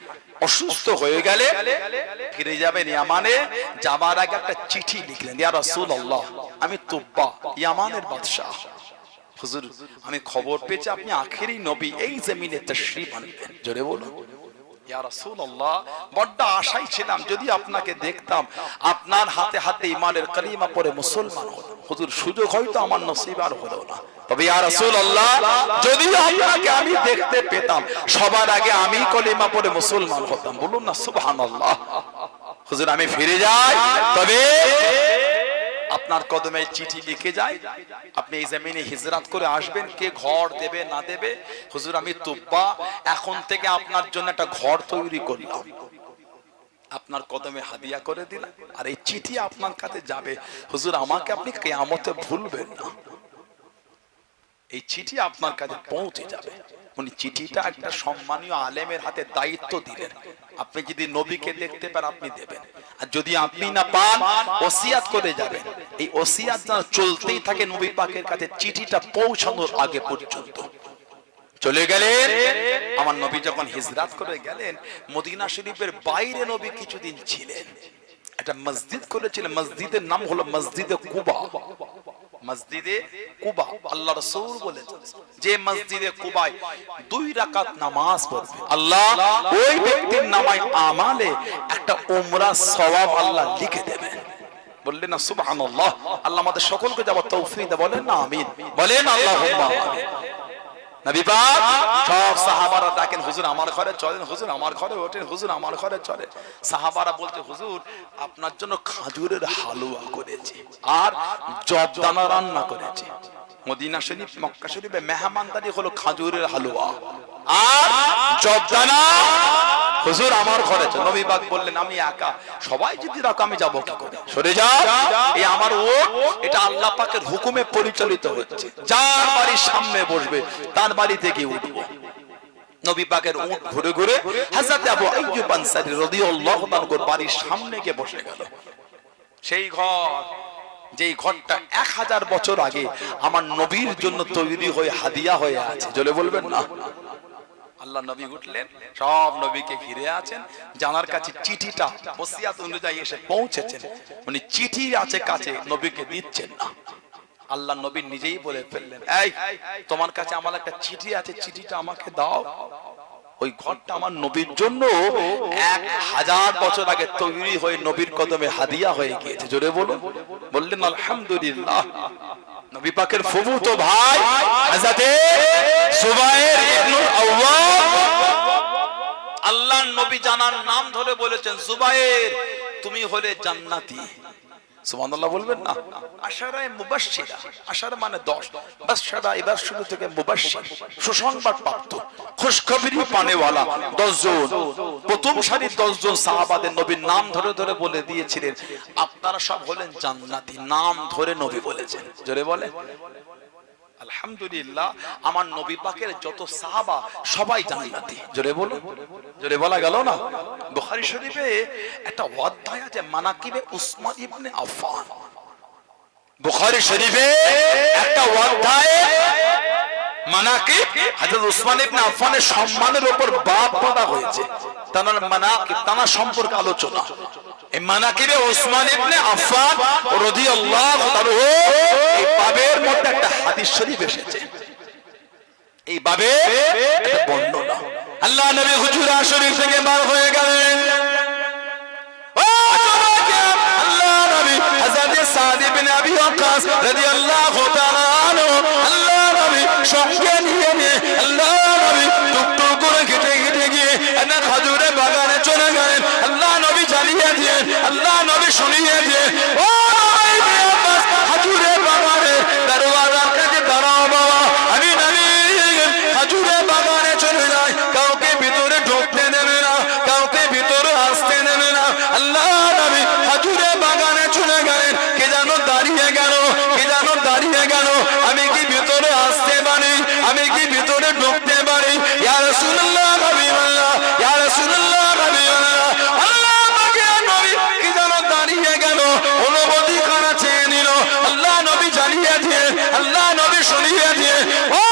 অসুস্থ হয়ে গেলে ফিরে যাবেন ইয়ামানে, যাবার আগে একটা চিঠি লিখলেন, ইয়া রাসূলুল্লাহ, আমি তুব্বা ইয়ামানের বাদশা, হুজুর আমি খবর পেয়েছি আপনি আখেরি নবী, এই জমিনে তাশরীফ আনবেন। জোরে বলুন ইয়া রাসূলুল্লাহ, বড় আশায় ছিলাম যদি আপনাকে দেখতাম, আপনার হাতে হাতে ইমানের কালিমা পড়ে মুসলমান হতাম। হুজুর সুযোগ হয়তো আমার নসিব আর হলো না, তবে ইয়া রাসূলুল্লাহ যদি আপনাকে আমি দেখতে পেতাম, সবার আগে আমি কালিমা পড়ে মুসলমান হতাম। বলুন না সুবহানাল্লাহ। হুজুর আমি ফিরে যাই, তবে আপনার কদমে চিঠি লিখে যায়, আপনি এই জমিনে হিজরত করে আসবেন, কে ঘর দেবে না দেবে। হুজুর আমি তুব্বা এখন থেকে আপনার জন্য একটা ঘর তৈরি করলাম, আপনার কদমে হাদিয়া করে দিলাম, আর এই চিঠি আপনার কাছে যাবে। হুজুর আমাকে আপনি কিয়ামতে ভুলবেন না, এই চিঠি আপনার কাছে পৌঁছে যাবে। উনি চিঠিটা একটা সম্মানীয় আলেমের হাতে দায়িত্ব দিলেন, আপনি যদি নবীকে দেখতে পান আপনি দেবেন, আর যদি আপনি না পান ওসিয়াত করে যাবেন। এই ওসিয়াত চলতেই থাকে নবী পাকের কাছে চিঠিটা পৌঁছানোর আগে পর্যন্ত। চলে গেলেন, আমার নবী যখন হিজরত করে গেলেন, মদিনা শরীফের বাইরে নবী কিছুদিন ছিলেন, একটা মসজিদ করেছিলেন, মসজিদের নাম হলো মসজিদে কুবা। মসজিদে কুবা আল্লাহ রাসূল বলেছেন যে মসজিদে কুবায় 2 রাকাত নামাজ পড়বে, আল্লাহ ওই ব্যক্তির নামায় আমালে একটা উমরা সওয়াব আল্লাহ লিখে দেবেন। বললেন না সুবহানাল্লাহ। আল্লাহ আমাদের সকলকে যাওয়ার তৌফিক দেন, বলেন না আমিন, বলেন আল্লাহুম্মা আমিন। নবী পাক সব সাহাবারা ডাকেন, হুজুর আমার ঘরে চলেন, হুজুর আমার ঘরে ওঠেন, হুজুর আমার ঘরে চলেন। সাহাবারা বলতে, হুজুর আপনার জন্য খাজুরের হালুয়া করেছি আর জবদানা রান্না করেছি। মদিনা শরীফ মক্কা শরীফে মেহমানদারি হলো খাজুরের হালুয়া আর জবদানা। হুজুর আমার ঘরে চল। নবী পাক বললেন আমি একা, সবাই যদি রাখো আমি যাবো কি করে, সরে যা, এই আমার ওট, এটা আল্লাহ পাকের হুকুমে পরিচালিত হচ্ছে, যার বাড়ির সামনে বসবে তার বাড়ি থেকে উঠবো। নবী পাকের উট ঘুরে ঘুরে হযরত আবু আইয়ুব আনসারী রাদিয়াল্লাহু তাআলার বাড়ির সামনে গিয়ে বসে গেল। সেই ঘর, যেই ঘরটা 1000 বছর আগে আমার নবীর জন্য তৈরি হয়ে হাদিয়া হয়ে আছে, জলে বলবেন না। আল্লাহ নবী উঠলেন, সব নবীকে ঘিরে আছেন, জানার কাছে চিঠিটা ওসিয়াত অনুযায়ী এসে পৌঁছেছেন, উনি চিঠি আছে কাছে নবীকে দিচ্ছেন না। আল্লাহ নবী নিজেই বলে ফেললেন, এই তোমার কাছে আমার একটা চিঠি আছে, চিঠিটা আমাকে দাও। ওই ঘরটা আমার নবীর জন্য 1000 বছর আগে তৈরি হয়ে নবীর কদমে হাদিয়া হয়ে গিয়েছে, জোরে বলুন। বললেন আলহামদুলিল্লাহ। নবী পাকের ফুফুতো ভাই হযরতে জুবায়ের ইবনে আওয়াম, আল্লাহর নবী জানার নাম ধরে বলেছেন, জুবায়ের তুমি হলে জান্নাতি। সুবহানাল্লাহ বলবেন না। আশারায়ে মুবাশশিরা, আশারা মানে 10, বাশশারা এবার শুরু থেকে মুবাশশির, সুসংবাদ প্রাপ্ত, খুশখবরি পানেওয়ালা 10 জন। প্রথম সারির 10 জন সাহাবাদের নবীর নাম ধরে ধরে বলে দিয়েছিলেন আপনারা সব হলেন জান্নাতি, নাম ধরে নবী বলেছেন, জোরে বলে আলহামদুলিল্লাহ। আমার নবী পাকের যত সাহাবা সবাই জান্নাতি, জোরে বলো, জোরে বলা গেল না। বুখারী শরীফে একটা অধ্যায় আছে মানাকিবে উসমান ইবনে আফফান। বুখারী শরীফে একটা অধ্যায় মানাকিব হযরত উসমান ইবনে আফফানের সম্মানের উপর বাব বাঁধা হয়েছে, তার মানাকিব তার সম্পর্কে আলোচনা। এই মানাকিবে উসমান ইবনে আফফান রাদিয়াল্লাহু তাআলা এই বাবের মধ্যে একটা হাদিস শরীফ এসেছে, এই বাবে একটা বর্ণনা। আল্লাহ নবী হুজুরা শরীফ থেকে বার হয়ে গেলেন, আল্লাহ নবী হযরত সাদ ইবনে আবি ওয়াক্কাস রাদিয়াল্লাহু তাআলা আনহু, আল্লাহ নবী সঙ্গে নিয়ে আল্লাহ নবী টুকটুক করে কেটে কেটে গিয়ে একটা খাজুরের বাগানে চলে গেলেন। আল্লাহ নবী জানিয়ে দিয়ে, আল্লাহ নবী শুনিয়ে দিয়ে, ও খাজুরের বাগানে দরওয়াজার কাছে দাঁড়াও বাবা, আমি নবী দাঁড়িয়ে গেল আমি কি ভিতরে আসতে পারি আমি কি ভিতরে ঢুকতে পারি ইয়া রাসূলুল্লাহ হাবিবাল্লাহ ইয়া রাসূলুল্লাহ হাবিবাল্লাহ আল্লাহ পাকের নবী কি যেন দাঁড়িয়ে গেল অনুমতি কারা চেয়ে নিল আল্লাহ নবী জানিয়ে দিয়ে আল্লাহ নবী শুনিয়ে দিয়ে ও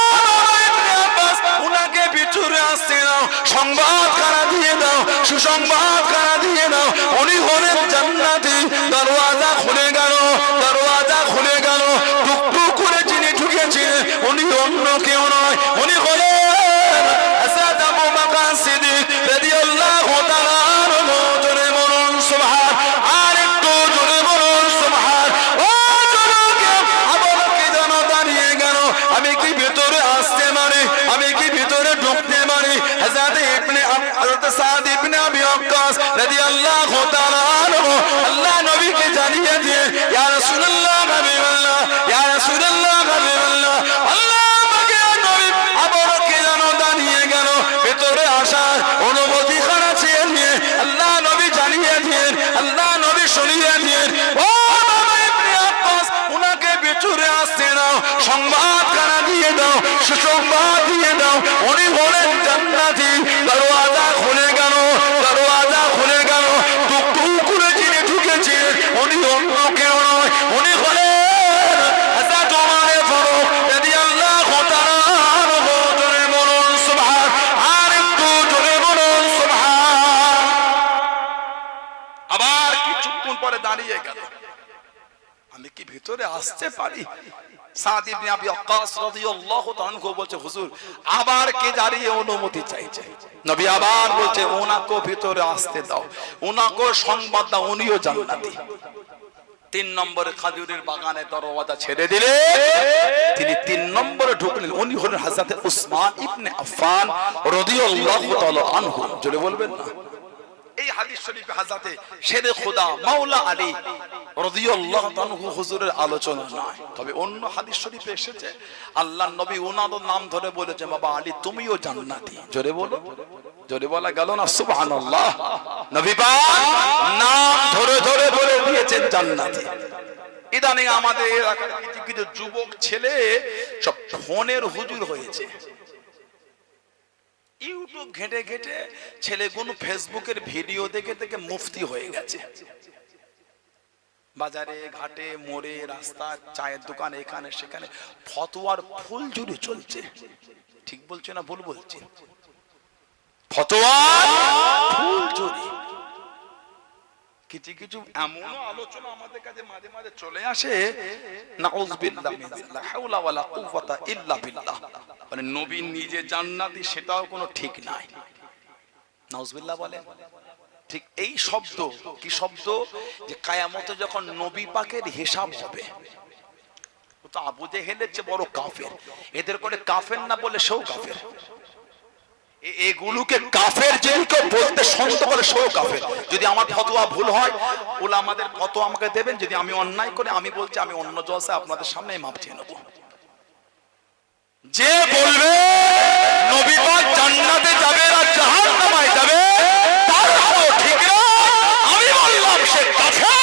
ইবনে আব্বাস উনাকে ভিতরে আসতে দাও সংবাদ কারা দিয়ে দাও সুসংবাদ কারা দিয়ে দাও উনি হলেন জান্নাতি দরওয়াজা খুলে গেল দরওয়াজা খুলে গেল টুকটুক করে যিনি ঢুকেছিলেন উনি অন্য কেউ নয় উনি হলেন হযরত আবু বকর সিদ্দিক রাদিয়াল্লাহু তাআলা আনহু জোরে বলুন সুবহান আর একটু জোরে বলুন সুবহান ও জনকে আবলকে যেন দাঁড়িয়ে গেল আমি কি ভিতরে আসতে পারি আমি কি ভিতরে ঢুকতে পারি হযরত ইবনে হযরত সাদ ইবনে আবি ওয়াক্কাস রাদিয়াল্লাহু তাআলা আনহু আল্লাহ নবীকে জানিয়ে দিয়ে ইয়া রাসূলুল্লাহ হাবিবাল্লাহ ইয়া রাসূলুল্লাহ হাবিবাল্লাহ আল্লাহ পাকের নবী আবলকে যেন দাঁড়িয়ে গেল ভিতরে আসার অনুমতি করা চেয়ে নিয়ে আল্লাহ নবী জানিয়ে দিয়ে আল্লাহ নবী শুনিয়ে দিয়ে ও ইবনে আব্বাস উনাকে ভিতরে আসতে দাও সংবাদ কারা দিয়ে দাও সুসংবাদ দিয়ে দাও উনি হলেন জান্নাতি দরওয়াজা খুলে গেল দরওয়াজা খুলে গেল টুকটুক করে যিনি ঢুকেছিলেন উনি অন্য কেউ নয় উনি হলেন হযরত ওমর ফারুক রাদিয়াল্লাহু তাআলা আনহু জোরে বলুন সুবহান আর একটু জোরে বলুন সুবহান আবার কিছুক্ষণ পরে দাঁড়িয়ে গেল আমি কি ভিতরে আসতে পারি সাদ ইবনে আবি ওয়াক্কাস রাদিয়াল্লাহু তাআলা আনহু বলছে হুজুর আবার কে দাঁড়িয়ে অনুমতি চাইছে নবী আবার বলছে ওনাকে ভিতরে আসতে দাও ওনাকে সংবাদ দাও উনিও জান্নাতি 3 নম্বরে খাজুরের বাগানে দরওয়াজা ছেড়ে দিলে তিনি 3 নম্বরে ঢুকলেন উনি হলেন হযরত উসমান ইবনে আফফান রাদিয়াল্লাহু তাআলা আনহু জোরে বলবেন না এই হাদিস শরীফে হযরত শেরে খোদা মাওলা আলী রাদিয়াল্লাহু তাআলা হুজুরের আলোচনা নয় তবে অন্য হাদিস শরীফে এসেছে আল্লাহর নবী ওনার নাম ধরে বলেছে বাবা আলী তুমিও জান্নাতি জোরে বলো জোরে বলা গেল না সুবহানাল্লাহ নবী পাক নাম ধরে ধরে বলে দিয়েছেন জান্নাতি ইদানিং আমাদের এলাকার কিছু কিছু যুবক ছেলে সব ফোনের হুজুর হয়েছে ইউটিউব ঘেটে ঘেটে ছেলেগুলো ফেসবুকের ভিডিও দেখে দেখে মুফতি হয়ে গেছে বাজারে ঘাটে মোড়ে রাস্তা চায়ের দোকান এখানে সেখানে ফতোয়ার ফুল জুড়ে চলছে ঠিক বলছে না ভুল বলছে ফতোয়ার ফুল জুড়ে কিছু কিছু এমন আলোচনা আমাদের কাছে মাঝে মাঝে চলে আসে নাউযুবিল্লাহ লা হাওলা ওয়ালা কুওয়াতা ইল্লা বিল্লাহ মানে নবী নিজে জান্নাতি সেটাও কোনো ঠিক নাই নাউযুবিল্লাহ বলেন ঠিক এই শব্দ কি শব্দ যে কিয়ামতে যখন নবী পাকের হিসাব হবে ও তো আবু জেহেলের চেয়ে বড় কাফের এদের করে কাফের না বলে সেও কাফের এগুলোকে কাফের যদি কেউ বলতে সন্দেহ করে সেও কাফের যদি আমার ফতোয়া ভুল হয় উলামাদের ফতোয়া আমাকে দেবেন যদি আমি অন্যায় করে আমি বলছি আমি অন্য জলসায় আপনাদের সামনে মাপ চেয়ে নেব যে বলবে নবী পাক জান্নাতে যাবে আর জাহান্নামে যাবে তার হলো ঠিক না আমি বললাম সে কাফের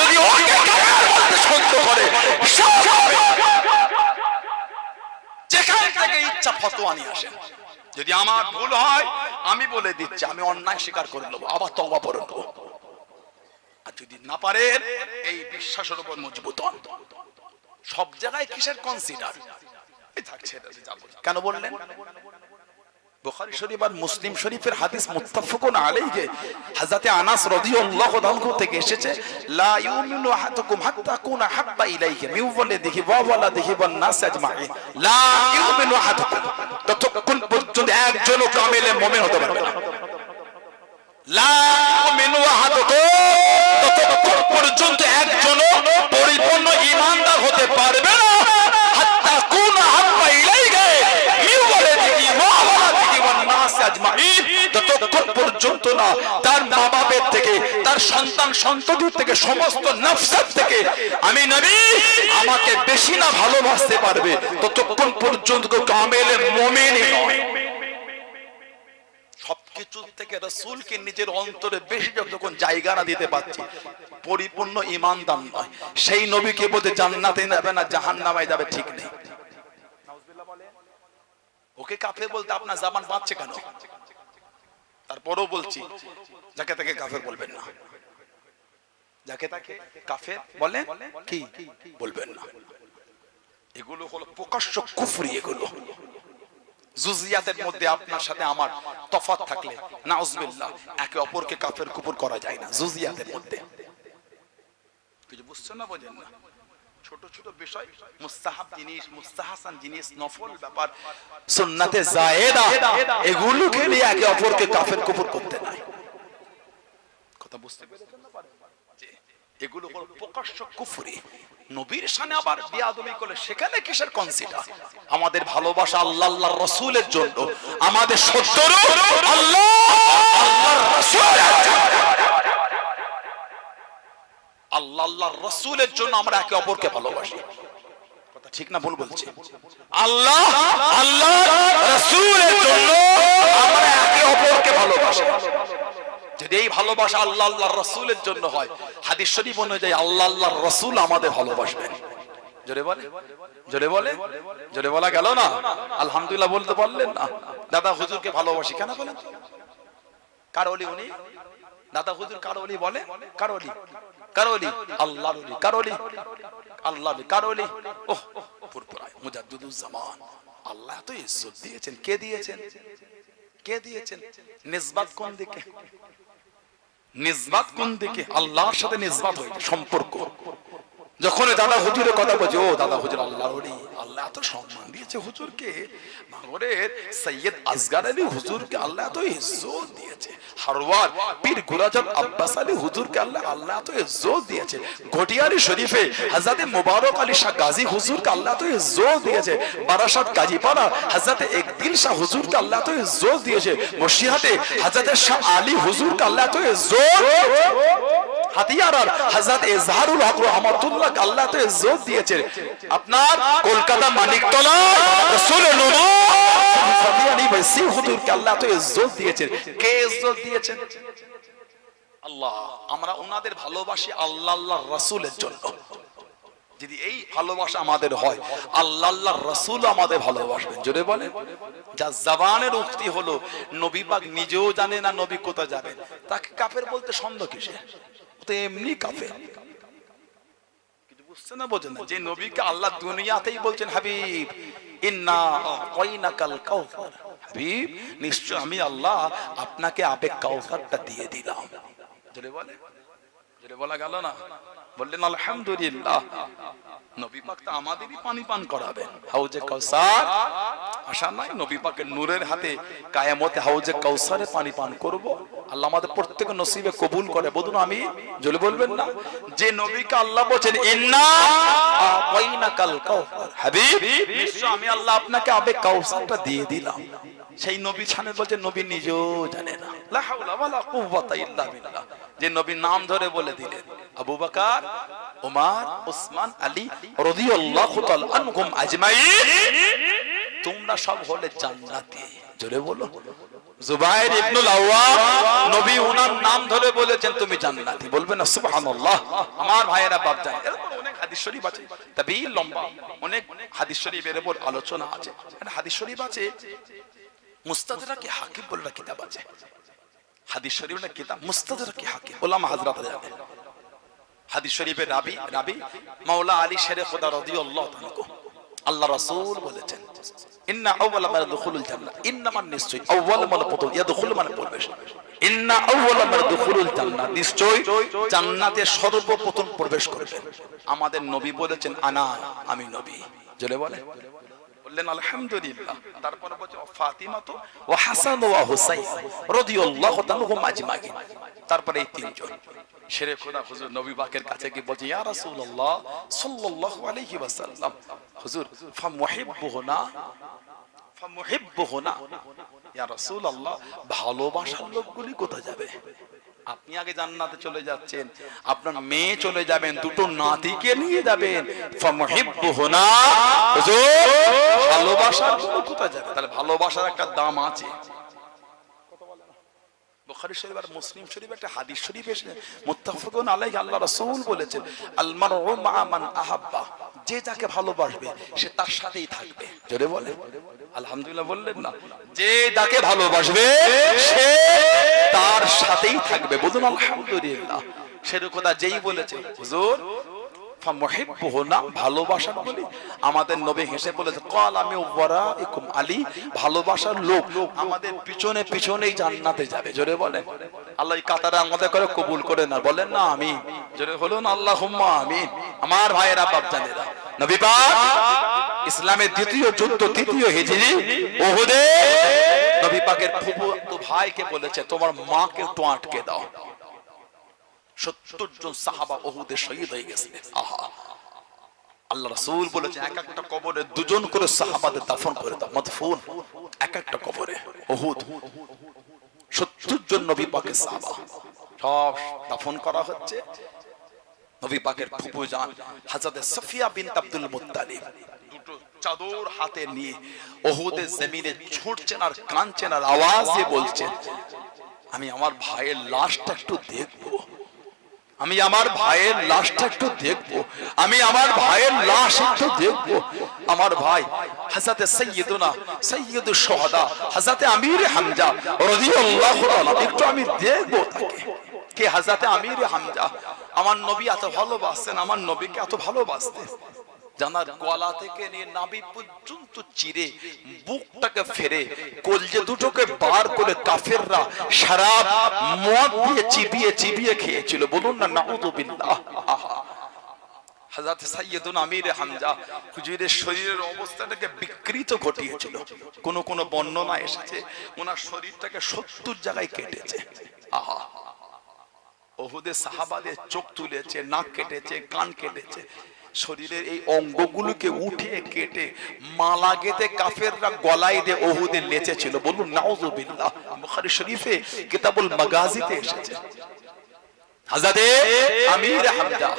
যদি ওকে কাফের বলতে সন্দেহ করে যেখান থেকে ইচ্ছা ফতোয়া নিয়ে আসেন যদি আমার ভুল হয় আমি বলে দিচ্ছি আমি অন্যায় স্বীকার করে নেব আবার তওবা করে নেব আর যদি না পারেন এই বিশ্বাসের উপর মজবুত হন সব জায়গায় কিসের কনসিডার এই থাকছে কেন বললেন বুখারী শরীফ আর মুসলিম শরীফের হাদিস মুত্তাফাকুন আলাইহি হযরত আনাস রাদিয়াল্লাহু আনহু থেকে এসেছে লা ইউমিনু আহাদুকুম হাত্তা কুনা হাব্বা ইলাইহি মিন ওয়ালিদিহি ওয়া ওয়ালাদিহি ওয়ান নাস আজমাইন লা ইউমিনু আহাদুকুম ততক্ষণ পর্যন্ত একজনও কামেলে মুমিন হতে পারবে না লা ইউমিনু আহাদুকুম ততক্ষণ পর্যন্ত একজনও পরিপূর্ণ ঈমানদার হতে পারবে না হাত্তা কুনা হাব্বা ইলাইহি মিন ওয়ালিদিহি ওয়া ওয়ালাদিহি ওয়ান নাস আজমাইন ততক্ষণ পর্যন্ত না তার মা বাবার থেকে তার সন্তান সন্ততি থেকে সমস্ত নফসাত থেকে আমি নবী আমাকে বেশি না ভালোবাসতে পারবে ততক্ষণ পর্যন্ত কামেলে মুমিন নয় কিছু থেকে রাসূলকে নিজের অন্তরে বেশি যতক্ষণ জায়গা না দিতে পারছি, পরিপূর্ণ ঈমানদার নয়। সেই নবীকে বলতে জান্নাতে যাবে না জাহান্নামে যাবে ঠিক নেই। ওকে কাফের বলতে আপনার জবান বাঁচছে কেন? তারপরেও বলছি, যাকে তাকে কাফের বলবেন না, যাকে তাকে কাফের বলেন কি বলবেন না। এগুলো হলো প্রকাশ্য কুফরি। এগুলো জুজিয়াতের মধ্যে আপনার সাথে আমার তফাৎ থাকলে নাউজুবিল্লাহ একে অপরকে কাফের কুফর করা যায় না। জুজিয়াতের মধ্যে কিছু বুঝছেন না, বোঝেন না। ছোট ছোট বিষয়, মুস্তাহাব জিনিস, মুস্তাহাসান জিনিস, নফল ব্যাপার, সুন্নাতে জায়েদা, এগুলোকে নিয়ে একে অপরকে কাফের কুফর করতে নাই। কথা বুঝতে পেরেছেন না? এগুলো হলো প্রকাশ্য কুফরি। নবীর শানে আবার বেয়াদবি করলে সেখানে কিসের কনসিডার? আমাদের ভালোবাসা আল্লাহ আল্লাহর রাসূলের জন্য, আমাদের শত্রু আল্লাহ আল্লাহর রাসূলের জন্য, আল্লাহ আল্লাহর রাসূলের জন্য আমরা একে অপরকে ভালোবাসি। কথা ঠিক না ভুল বলছি? আল্লাহ আল্লাহর রাসূলের জন্য আমরা একে অপরকে ভালোবাসি। যদি এই ভালোবাসা আল্লাহ আল্লাহর রাসূলের জন্য হয়, হাদিস শরীফ অনুযায়ী আল্লাহ আল্লাহর রাসূল আমাদের ভালোবাসবেন। জোরে বলে, জোরে বলে, জোরে বলা গেল না? আলহামদুলিল্লাহ বলতে পারলেন না? দাদা হুজুরকে ভালোবাসি কেন বলেন? কার ওলি উনি? দাদা হুজুর কার ওলি বলে? কার ওলি? কার ওলি? আল্লাহর ওলি। কার ওলি? আল্লাহর ওলি। কার ওলি? ওহ পুরপুরায় মুজাদ্দিদুজ জামান। আল্লাহ তো ইজ্জত দিয়েছেন। কে দিয়েছেন? কে দিয়েছেন? নিসবাত কোন দিকে? নিসবাত কোন দিকে? আল্লাহর সাথে নিসবাত হয়, সম্পর্ক। যখন দাদা হুজুরের কথা বলছে, ও দাদা হুজুর আল্লাহর ওলি, আল্লাহ এত সম্মান দিয়েছে হুজুরকে। ভাঙড়ের সৈয়দ আসগার আলী হুজুরকে আল্লাহ এত ইজ্জত দিয়েছে। হারওয়ার পীর গুরাজাত আব্বাস আলী হুজুরকে আল্লাহ এত ইজ্জত দিয়েছে। ঘটিয়ারি শরীফে হযরত মুবারক আলী শাহ গাজী হুজুরকে আল্লাহ এত ইজ্জত দিয়েছে। বারাসাত গাজীপাড়া হযরত একদিল শাহ হুজুরকে আল্লাহ এত ইজ্জত দিয়েছে। মসজিদে হযরত শাহ আলী হুজুরকে আল্লাহ এত ইজ্জত, হাতিয়ারার হযরত ইজহারুল হক রহমাতুল্লাহ আল্লাহ তো ইজ্জত দিয়েছে। আপনার কলকাতা মানিকতলা রাসূলুল্লাহ ফাদিয়ানি ভাইসি হুজুরকে আল্লাহ তো ইজ্জত দিয়েছে। কে ইজ্জত দিয়েছেন? আল্লাহ। আমরা ওনাদের ভালোবাসি আল্লাহ আল্লাহর রাসূলের জন্য। যদি এই ভালোবাসা আমাদের হয়, আল্লাহ আল্লাহর রাসূল আমাদের ভালোবাসবেন। জোরে বলেন। যা জবানের উক্তি হলো, নবী পাক নিজেও জানে না নবী কোথায় যাবেন, তাকে কাফের বলতে সন্দেহ কিসে? তো এমনি কাফের। কিছু বুঝছেন না, বোঝেন না? যে নবীকে আল্লাহ দুনিয়াতেই বলছেন হাবিব ইন্না আতাইনাকাল কাউসার, হাবিব নিশ্চয় আমি আল্লাহ আপনাকে আবে কাউসারটা দিয়ে দিলাম। জোরে বলে, জোরে বলা গেল না? বললেন আলহামদুলিল্লাহ। নবী পাক তো আমাদেরই পানি পান করাবেন। হাউজে কাউসার আশা নাই? নবী পাকের নূরের হাতে কিয়ামতে হাউজে কাউসারে পানি পান করব। আল্লাহ আমাদের প্রত্যেকের নসিবে কবুল করে। বলুন আমি। জোরে বলবেন না? যে নবীকে আল্লাহ বলেন ইন্না আতাইনাকাল কাউসার, হাবিব নিশ্চয় আমি আল্লাহ আপনাকে আবে কাউসারটা দিয়ে দিলাম, সেই নবী ছানে বলছে নবী নিজেও জানে না। লা হাওলা ওয়ালা কুওয়াতা ইল্লা বিল্লাহ। যে নবী নাম ধরে বলে দিলেন আবু বকর, ওমর, উসমান, আলী রাদিয়াল্লাহু তাআলা আনহুম আজমাইন, তোমরা সব হলে জান্নাতি। জোরে বলো। জুবাইর ইবনুল আওয়াম, নবী ওনার নাম ধরে বলেছেন তুমি জান্নাতি। বলবেন না সুবহানাল্লাহ? আমার ভাইয়েরা বাপ জানে। এরকম অনেক হাদিস শরীফ আছে, তবে লম্বা অনেক হাদিস শরীফের উপর আলোচনা আছে। হাদিস শরীফ আছে, মুস্তাদরাকে হাকিম বলে একটা কিতাব আছে। হাদিস শরীফের কিতাব মুস্তাদরাকে হাকিম, উলামা হযরতরা জানেন। হাদিস শরীফের রাবি মাওলা আলী শেরে খোদা রাদিয়াল্লাহু তাআলা আল্লাহ রাসূল বলেছেন ইন্না আউওয়ালা মা ইয়াদখুলুল জান্নাহ, ইন্না মান নিশ্চয় আউওয়াল মানে প্রথম, ইয়াদখুল মানে প্রবেশ। ইন্না আউওয়ালা মা ইয়াদখুলুল জান্নাহ, নিশ্চয় জান্নাতে সর্বপ্রথম প্রবেশ করবে। আমাদের নবী বলেছেন আনা, আমি নবী। জোরে বলে, বললেন আলহামদুলিল্লাহ। তারপরে বলছে ফাতিমা তো ওয়া হাসান ওয়া হুসাইন রাদিয়াল্লাহু তাআলা আনহুম আজমাইন। তারপরে এই তিনজন শেরে খোদা হুজুর নবী পাকের কাছে গিয়ে বলছে ইয়া রাসূলুল্লাহ সাল্লাল্লাহু আলাইহি ওয়াসাল্লাম, হুজুর ফামুহিব্বুহুনা ফামুহিব্বুহুনা, ইয়া রাসূলুল্লাহ ভালোবাসার লোকগুলি কোথায় যাবে? আপনি আগে জান্নাতে চলে যাচ্ছেন, আপনার মেয়ে চলে যাবেন, দুটো নাতিকে নিয়ে যাবেন, ফামুহিব্বুহুনা, হুজুর ভালোবাসার লোক কোথায় যাবে? তাহলে ভালোবাসার একটা দাম আছে। বুখারী শরীফ আর মুসলিম শরীফ একটা হাদিস শরীফ এসেছে, মুত্তাফাকুন আলাইহি, আল্লাহ রাসূল বলেছেন আল মারউ মা মান আহাব্বা, যে যাকে ভালোবাসবে সে তার সাথেই থাকবে। জোরে বলেন আলহামদুলিল্লাহ, বললেন না? যে যাকে ভালোবাসবে সে তার সাথেই থাকবে, বলুন আলহামদুলিল্লাহ। সেরকম কথা যেই বলেছে হুজুর ফামুহিব্বুহু, না ভালোবাসার বলি, আমাদের নবী হেসে বলেছে ক্বাল আমি ওয়ারাইকুম আলী, ভালোবাসার লোক আমাদের পিছনে পিছনেই জান্নাতে যাবে। জোরে বলেন আল্লাহ এই কাতারে আমাদের করে কবুল করে না, বলেন না আমিন। জোরে বলুন আল্লাহুম্মা আমিন। আমার ভাইয়েরা বাপজানেরা, নবী পাক ইসলামের দ্বিতীয় যুদ্ধ, তৃতীয় হিজরি উহুদে নবী পাকের ফুফুতো ভাইকে বলেছে তোমার মাকে একটু আটকে দাও। 70 জন সাহাবা উহুদে শহীদ হয়ে গেছে। আহা, আল্লাহ রাসূল বলেছে এক একটা কবরে দুজন করে সাহাবাদের দাফন করে দাও, মদফুন এক একটা কবরে। উহুদ 70 জন নবী পাকের সাহাবা সব দাফন করা হচ্ছে। নবী পাকের ফুফু জান হযরত সাফিয়া বিনত আব্দুল মুত্তালিব দুটো চাদর হাতে নিয়ে উহুদের জমিনে ছুটছেন আর কাঁদছেন আর আওয়াজে বলছেন আমি আমার ভাইয়ের লাশটা একটু দেখবো, আমি আমার ভাইয়ের লাশটা একটু দেখবো, আমি আমার ভাইয়ের লাশ একটু দেখবো। আমার ভাই হযরত সাইয়্যিদুনা সাইয়্যিদুশ শুহাদা হযরত আমির হামজা রাদিয়াল্লাহু তাআলা, একটু আমি দেখবো তাকে। কে? হযরত আমির হামজা। আমার নবী এত ভালোবাসতেন, আমার নবীকে এত ভালোবাসতেন, জানার গলা থেকে নিয়ে নাভি পর্যন্ত চিরে বুকটাকে ফেরে কলজে দুটোকে বার করে কাফেররা শরাব মদ দিয়ে চিবিয়ে চিবিয়ে খেয়েছিল, বলুন না নাউযুবিল্লাহ। হযরত সাইয়্যিদুনা আমির হামজা হুজুরের শরীরের অবস্থাটাকে বিকৃত ঘটিয়েছিল। কোন কোন বর্ণনা এসেছে ওনার শরীরটাকে 70 জায়গায় কেটেছে। আহা, উহুদে সাহাবাদের চোখ তুলেছে, নাক কেটেছে, কান কেটেছে, শরীরের এই অঙ্গগুলোকে উঠে কেটে মালা গেঁথে কাফেররা গলায় দিয়ে উহুদে লেচেছিল, বলুন নাউযুবিল্লাহ। বুখারী শরীফে কিতাবুল মাগাজিতে এসেছে। হযরত আমির হামজা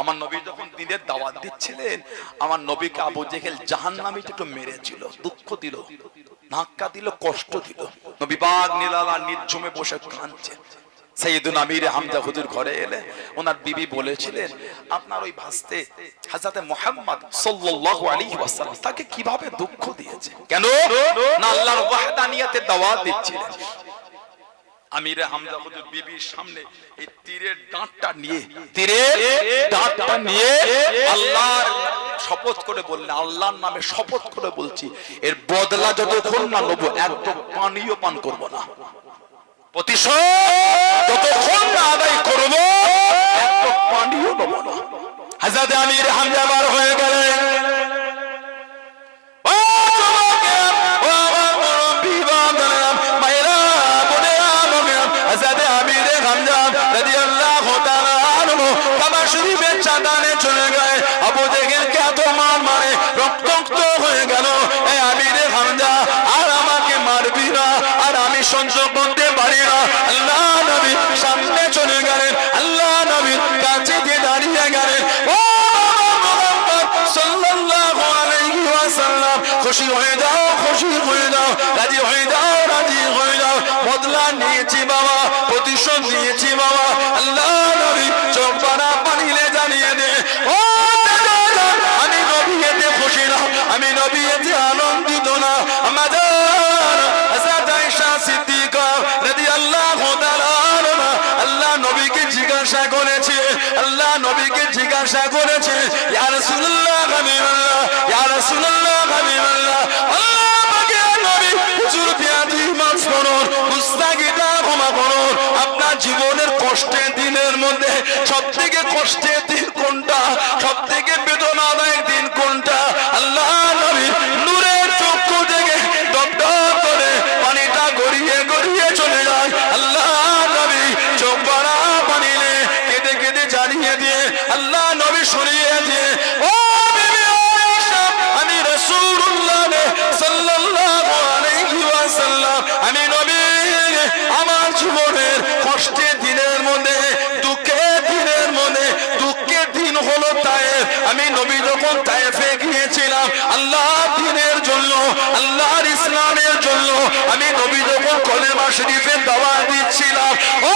আমার নবী যখন দিনের দাওয়াত দিচ্ছিলেন, আমার নবীকে আবু জেহেল জাহান্নামী একটু মেরেছিল, দুঃখ দিল, ধাক্কা দিল, কষ্ট দিল। নবী পাক নিরালা নির্ঝুমে বসে কাঁদছেন। সাইয়্যিদুনা আমির হামজা হুজুর ঘরে এলে ওনার বিবি বলেছিলেন আপনার ওই ভাস্তে হযরত মুহাম্মদ সাল্লাল্লাহু আলাইহি ওয়াসাল্লাম তাকে কিভাবে দুঃখ দিয়েছে, কেন না আল্লাহর ওয়াহদানিয়তের দাওয়াত দিচ্ছিলেন। আমির হামজা হুজুর বিবির সামনে এই তীরের দাঁতটা নিয়ে আল্লাহর শপথ করে বললেন, আল্লাহর নামে শপথ করে বলছি এর বদলা যতক্ষণ না নেব একটু পানিও পান করব না, প্রতিশোধ যতক্ষণ না আদায় করব একটু পানিও নেব না। হযরত আমির হামজা বার হয়ে গেলেন। চলে গেছে, আবু জেহেলকে এত মার মারে রক্তাক্ত হয়ে গেল। এই আমির হামজা আর আমাকে মারবি না, আর আমি সহ্য করতে পারি না। আল্লাহ নবী সামনে চলে গেলেন, আল্লাহ নবীর কাছে গিয়ে দাঁড়িয়ে গেলেন। ও মুহাম্মদ সাল্লাল্লাহু আলাইহি ওয়াসাল্লাম, খুশি হয়ে যাও, খুশি হয়ে যাও, রাজি হয়ে যাও, রাজি হয়ে যাও। বদলা নিয়েছি বাবা, প্রতিশোধ নিয়েছি বাবা। আল্লাহ নবী চোখ বানা পানিলে জানিয়ে দে, ও আমি নবী এতে খুশি না, আমি নবী এতে আনন্দিত না। আমাদের হযরত আয়েশা সিদ্দিকা রাদিয়াল্লাহু তাআলা আনহা আল্লাহ নবীকে জিজ্ঞাসা করেছে, আল্লাহ নবীকে জিজ্ঞাসা করেছে, ইয়া রাসূলুল্লাহ হাবিবাল্লাহ, ইয়া রাসূলুল্লাহ হাবিবাল্লাহ, আল্লাহ পাকে নবী হুজুর বিয়াদি মাফ করুন, মুস্তাগিতা ক্ষমা করুন। আপনার জীবনের কষ্টের দিনের মধ্যে সবথেকে কষ্টের দিন কোনটা, সবথেকে বেদনাদায়ক দিন কোনটা? আল্লাহ নবী নূরের চক্ষু থেকে দপদপ করে পানিটা গড়িয়ে গড়িয়ে চলে যায়। আল্লাহ নবী চোখ ভরা পানিলে কেঁদে কেঁদে জানিয়ে দিয়ে আল্লাহ নবী সরিয়ে দিয়ে, ও বিবি আয়েশা, আমি রাসূলুল্লাহ সাল্লাল্লাহু আলাইহি ওয়াসাল্লাম, আমি নবী আমার জীবনের কষ্টের দিনের মধ্যে, দুঃখের দিনের মধ্যে, দুঃখের দিন হলো তায়েফ। আমি নবী যখন তায়েফে গিয়েছিলাম আল্লাহ দ্বীনের জন্য, আল্লাহর ইসলামের জন্য, আমি নবী যখন যখন কলেমা শরীফের দাওয়াত দিচ্ছিলাম, ও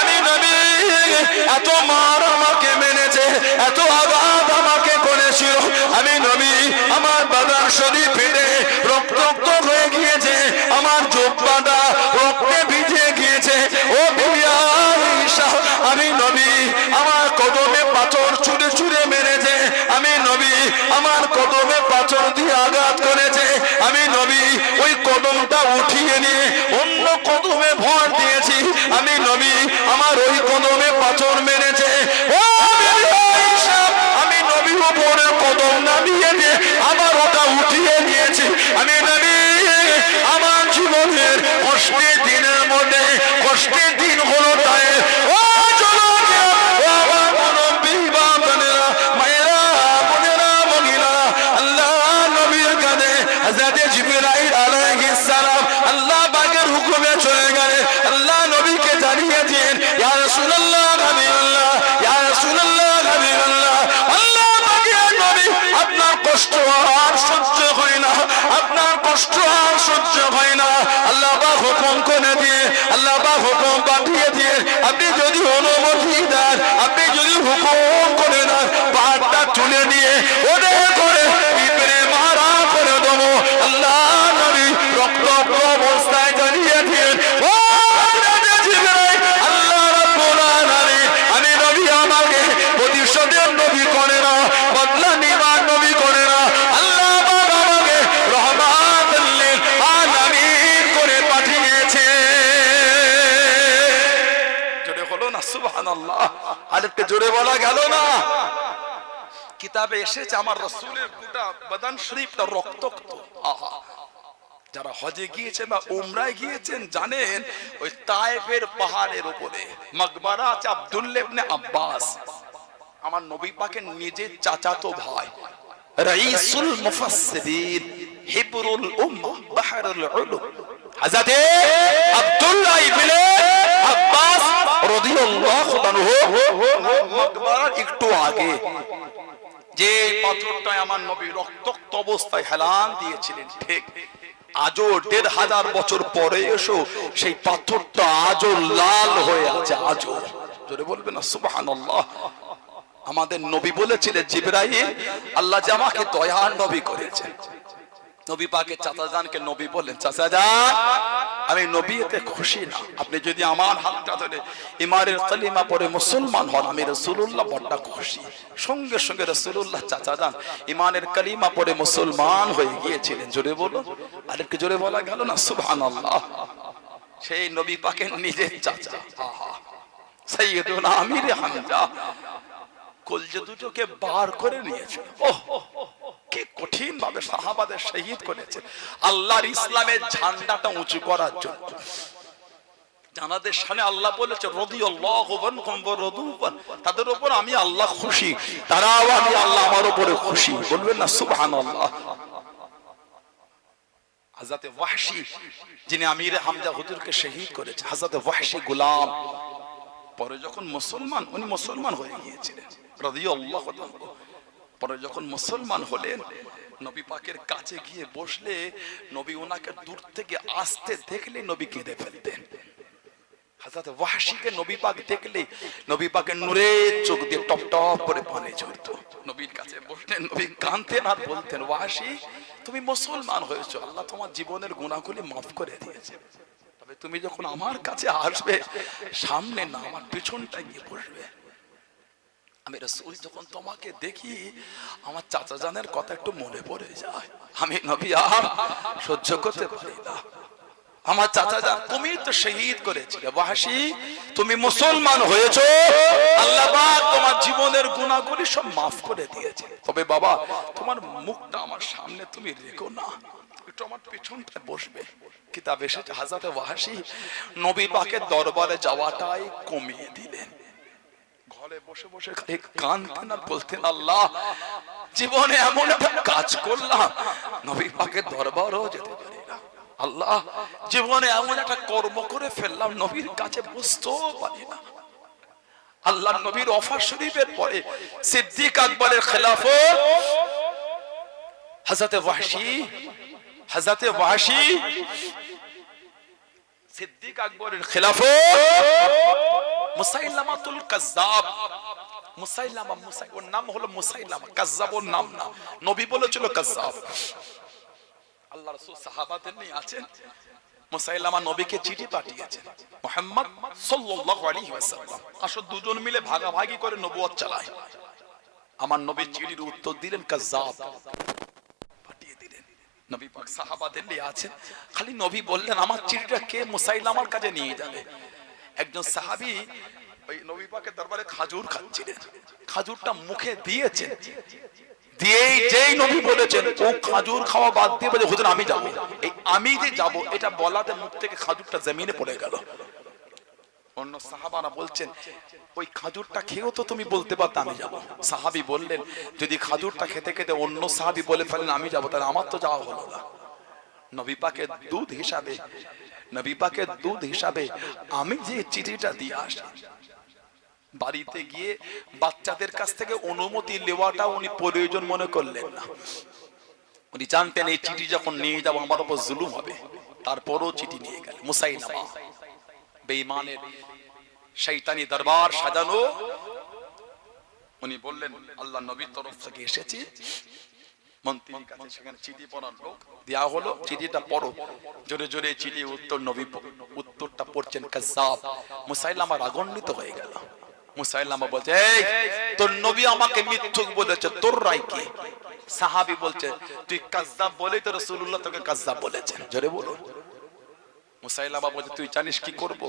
আমি নবী এত মার আমাকে মেনেছে, এত আঘাত আমাকে করেছিল, আমি নবী আমার বাদান শরীফ ফেটে রক্তাক্ত হয়ে গিয়েছে, আমার জোব্বাটা রক্তে ভিজে গিয়েছে, ও বিবিয়া ঈশা আমি নবী আমার কদমে পাথর ছুঁড়ে ছুঁড়ে মেরেছে, আমি নবী আমার কদমে পাথর দিয়ে আঘাত করেছে, আমি নবী ওই কদমটা উঠিয়ে নিয়ে অন্য কদমে ভর দিয়েছি, আমি নবী আমার ওই কদমে পাথর মেরেছে, ও আমি নবী উপরের কদম নামিয়ে দিয়ে আবার ওটা উঠিয়ে নিয়েছি, আমি নবী আমার জীবনের কষ্টের দিনের মধ্যে কষ্টের দিন হলো তাই ও কষ্ট আর সহ্য হয় না, আপনার কষ্ট আর সহ্য হয় না, আল্লাহ পাক হুকুম করে দিয়ে, আল্লাহ পাক হুকুম পাঠিয়ে দিয়ে, আপনি যদি অনুমতি দেন, আপনি যদি হুকুম করে না পাহাড়টা তুলে দিয়ে ওদের করে পিঁপড়ে মারা করে দেবো, আল্লাহ নবী রক্ত অবস্থায় জানিয়ে দিয়ে আল্লাহ রাব্বুল আলামিন আমি নবী আমাকে প্রতিশোধের নবী করে না, বদলা নিবার নবী করে না, আল্লাহ পাক আমাকে রহমাতুল লিল আলামিন করে পাঠিয়েছে। জোরে হলো না সুবহানাল্লাহ, আরেকটু জোরে বলা গেল না? কিতাবে এসেছে আমার রাসূলের গোটা বদন শরীফটা রক্তাক্ত। আহা, যারা হজে গিয়েছেন বা উমরায় গিয়েছেন জানেন ওই তায়েফের পাহাড়ের উপরে মাকবারা আছে আব্দুল্লাহ ইবনে আব্বাস, আমার নবী পাকের নিজের চাচাতো ভাই, রাইসুল মুফাসসিরিন, হিবরুল উম্মাহ, বাহরুল উলুম, হযরত আব্দুল্লাহ ইবনে আব্বাস রাদিয়াল্লাহু আনহু মাকবারার একটু আগে যে পাথরটায় আমার নবী রক্তাক্ত অবস্থায় হেলান দিয়েছিলেন, ঠিক আজও ১৫০০ বছর পরে এসো সেই পাথরটা আজও লাল হয়ে আছে, আজও। জোরে বলবে না সুবহানাল্লাহ। আমাদের নবী বলেছিলেন জিবরাইল আল্লাহ যে আমাকে দয়ার নবী করেছে, নবী পাকের চাচাজানকে নবী বললেন, চাচাজান আমি নবী এতে খুশি না, আপনি যদি আমার হাতটা ধরে ইমানের কালিমা পড়ে মুসলমান হন আমি রাসূলুল্লাহ বড় খুশি। সঙ্গে সঙ্গে রাসূলুল্লাহ চাচাজান ইমানের কালিমা পড়ে মুসলমান হয়ে গিয়েছিলেন। জোরে বলো, আরেকটু জোরে বলা গেল না সুবহানাল্লাহ। সেই নবী পাকের নিজের চাচা সাইয়্যিদুনা আমির হামজা কলজে দুটোকে বার করে নিয়েছিল। ওহ কি কঠিন ভাবে সাহাবাদের শহীদ করেছে আল্লাহর ইসলামের ঝান্ডাটা উঁচু করার জন্য। জানাদের সামনে আল্লাহ বলেছে রাদিয়াল্লাহু আনহুম ওয়া রাদু আন, তাদের উপর আমি আল্লাহ খুশি, তারাও আমি আল্লাহ আমার উপরে খুশি। বলবেন না সুবহানাল্লাহ। হযরত ওয়াহশী যিনি আমির হামজা হুজুরকে শহীদ করেছে, হযরত ওয়াহশী গোলাম পরে যখন মুসলমান, উনি মুসলমান হয়ে গিয়েছিলেন রাদিয়াল্লাহু আনহু। পরে যখন মুসলমান হলেন নবী পাকের কাছে গিয়ে বসলে নবী ওনাকে দূর থেকে আসতে দেখলে নবী কেঁদে ফেলতেন। হযরত ওয়াহশীকে নবী পাক দেখলে নবী পাকের নূরের চোখ দিয়ে টপ টপ করে পানি ঝরতো। নবীর কাছে বসলেন, নবী কাঁদতেন আর বলতেন, ওয়াহশী তুমি মুসলমান হয়েছো, আল্লাহ তোমার জীবনের গুনাহগুলি মাফ করে দিয়েছে, তবে তুমি যখন আমার কাছে আসবে সামনে না আমার পিছনটা গিয়ে বসবে। আমি রাসূল যখন তোমাকে দেখি আমার চাচা জানের কথা একটু মনে পড়ে যায়, আমি নবী আর সহ্য করতে পারি না। আমার চাচা জান তুমি তো শহীদ করেছিলে, ওয়াহশী তুমি মুসলমান হয়েছো, আল্লাহ পাক তোমার জীবনের গুনাহগুলি সব মাফ করে দিয়েছে, তবে বাবা তোমার মুখটা আমার সামনে তুমি রেখো না, একটু আমার পিছনটা বসবে। কিতাব এসেছে হযরত ওয়াহশী নবী পাকের দরবারে যাওয়াটাই কমিয়ে দিলেন, ঘরে বসে বসে খালি কাঁদতেন আর বলতেন, আল্লাহ জীবনে এমন একটা কাজ করলাম নবী পাকের দরবারেও যেতে পারি না, আল্লাহ জীবনে এমন একটা কর্ম করে ফেললাম নবীর কাছে বসতেও পারি না। আল্লাহ নবীর ওফাত শরীফের পরে সিদ্দিক আকবরের খেলাফত হযরত ওয়াহশী হযরতে ওয়াহশী সিদ্দিক আকবরের খেলাফত, মুসাইলামাতুল কাজ্জাব, মুসাইলামা ওর নাম হলো মুসাইলামা, কাজ্জাব ওর নাম না, নবী বলেছিল কাজ্জাব। আল্লাহ রাসূল সাহাবাদের নিয়ে আছেন, মুসাইলামা নবীকে চিঠি পাঠিয়েছেন, মুহাম্মদ সাল্লাল্লাহু আলাইহি ওয়াসাল্লাম আসো দুজন মিলে ভাগাভাগি করে নবুয়ত চালায়। আমার নবী চিঠির উত্তর দিলেন কাজ্জাব, পাঠিয়ে দিলেন। নবী পাক সাহাবাদের নিয়ে আছেন, খালি নবী বললেন আমার চিঠিটা কে মুসাইলামার কাছে নিয়ে যাবে। একজন সাহাবী ওই নবী পাকের দরবারে খাজুর খাচ্ছিলেন, খাজুরটা মুখে দিয়েছেন, দিয়েই যেই নবী বলেছেন ও খাজুর খাওয়া বাদ দিয়ে বলে হুজুর আমি যাব। এই আমি যে যাব এটা বলাতে মুখ থেকে খাজুরটা জমিনে পড়ে গেল। অন্য সাহাবারা বলছেন ওই খাজুরটা খেয়েও তো তুমি বলতে পারতে আমি যাব। সাহাবী বললেন যদি খাজুরটা খেতে খেতে অন্য সাহাবী বলে ফেলেন আমি যাব, তাহলে আমার তো যাওয়া হলো না। নবী পাকের দুধ হিসাবে, নবী পাকের দুধ হিসাবে আমি যে চিঠিটা দিয়ে আসি, বাড়িতে গিয়ে বাচ্চাদের কাছ থেকে অনুমতি নেওয়াটা উনি প্রয়োজন মনে করলেন না। উনি জানতেন এই চিঠি যখন নিয়ে যাব আমার উপর জুলুম হবে, তারপরও চিঠি নিয়ে গেল। মুসাইলামা বেঈমানের শয়তানি দরবার সাজানো। উনি বললেন আল্লাহ নবীর তরফ থেকে এসেছে, মন্ত্রীর কাছে সেখানে চিঠি পড়ার লোক দেয়া হলো, চিঠিটা পড়ো। জোরে জোরে চিঠি উত্তর, নবী উত্তরটা পড়ছেন কাজ্জাব। মুসাইলামা রাগান্বিত হয়ে গেল। মুসাইলামা বলছে এই তোর নবী আমাকে মিথ্যুক বলেছে, তোর রায় কি? সাহাবী বলছে তুই কাজ্জাব বলেই তো রাসূলুল্লাহ তোকে কাজ্জাব বলেছেন। জোরে বলুন। মুসাইলামা বলছে তুই জানিস কি করব?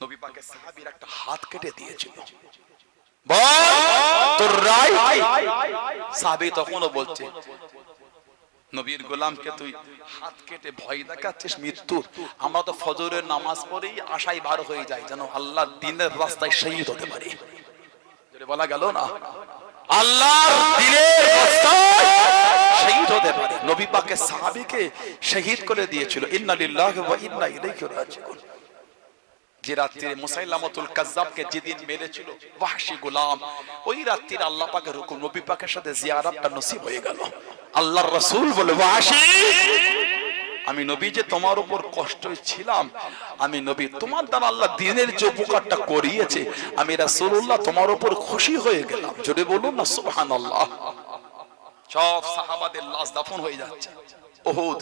নবী পাকের সাহাবীর একটা হাত কেটে দিয়েছিল, বল তোর রায়। সাহাবী তখনও বলছে নবীর গোলামকে তুই হাত কেটে ভয় দেখাচ্ছিস মৃত্যুর? আমরা তো ফজরের নামাজ পড়েই আশায় বার হয়ে যাই যেন আল্লাহর দ্বীনের রাস্তায় শহীদ হতে পারি। যেটা বলা গেল না, আল্লাহর দ্বীনের রাস্তায় শহীদ হতে পারে। নবী পাকের সাহাবীকে শহীদ করে দিয়েছিল। ইন্না লিল্লাহি ওয়া ইন্না ইলাইহি রাজিউন। যে রাত্রে মুসাইলামাতুল কাজ্জাবকে যেদিন মেরেছিল ওয়াহশী গোলাম, ওই রাত্রে আল্লাহ পাকের হুকুম নবী পাকের সাথে জিয়ারতটা নসিব হয়ে গেল। আল্লাহর রাসূল বলে ওয়াহশী আমি নবী যে তোমার উপর কষ্ট ছিলাম, আমি নবী তোমার দ্বারা আল্লাহ দ্বীনের যে উপকারটা করিয়েছে, আমি রাসূলুল্লাহ তোমার উপর খুশি হয়ে গেলাম। জোরে বলুন না সুবহানাল্লাহ। সব সাহাবাদের লাশ দাফন হয়ে যাচ্ছে। উহুদ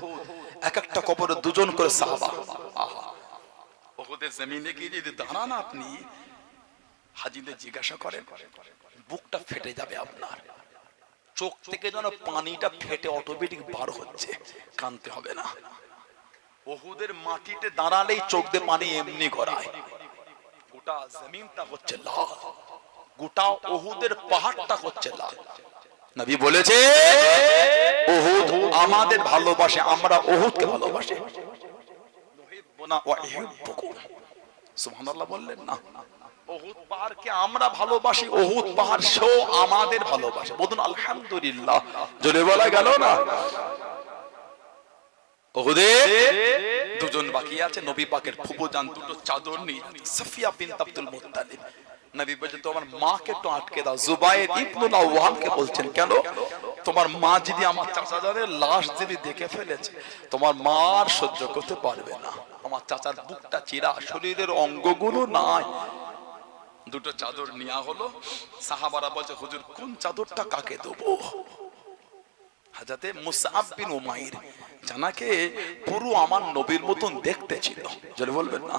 এক একটা কবরে দুজন করে সাহাবা। আহা, উহুদের জমিনে গিয়ে যদি দাঁড়ান আপনি, হাজীদের জিজ্ঞাসা করেন বুকটা ফেটে যাবে আপনার, চোখ থেকে যেন পানিটা ফেটে অটোমেটিক বার হচ্ছে, কাঁদতে হবে না। উহুদের মাটিতে দাঁড়ালেই চোখ দিয়ে পানি এমনি গড়ায়। গোটা জমিনটা হচ্ছে লাল, গোটা উহুদের পাহাড়টা হচ্ছে লাল। নবী বলেছে উহুদ আমাদের ভালোবাসে, আমরা উহুদকে ভালোবাসি। সুবহানাল্লাহ বললেন না? উহুদ পাহাড়কে আমরা ভালোবাসি, উহুদ পাহাড় সেও আমাদের ভালোবাসে। বলুন আলহামদুলিল্লাহ। জোরে বলা গেল না? উহুদে দুজন বাকি আছে। নবী পাকের ফুফুজান দুটো চাদর নিয়ে সাফিয়া বিনত আব্দুল মুত্তালিব। নবী বলছেন তোমার মাকে একটু আটকে দাও। জুবাইর ইবনুল আওয়ামকে বলছেন কেন? তোমার মা যদি আমার চাচাজানের লাশ যদি দেখে ফেলেছে, তোমার মা আর সহ্য করতে পারবে না। আমার চাচার বুকটা চিরা, শরীরের অঙ্গগুলো নাই। দুটো চাদর নেওয়া হলো। সাহাবারা বলছে হুজুর কোন চাদরটা কাকে দেবো? হযরতে মুসআব বিন উমাইর, জানাকে পুরো আমার নবীর মতন দেখতে ছিল। যদি বলবেন না,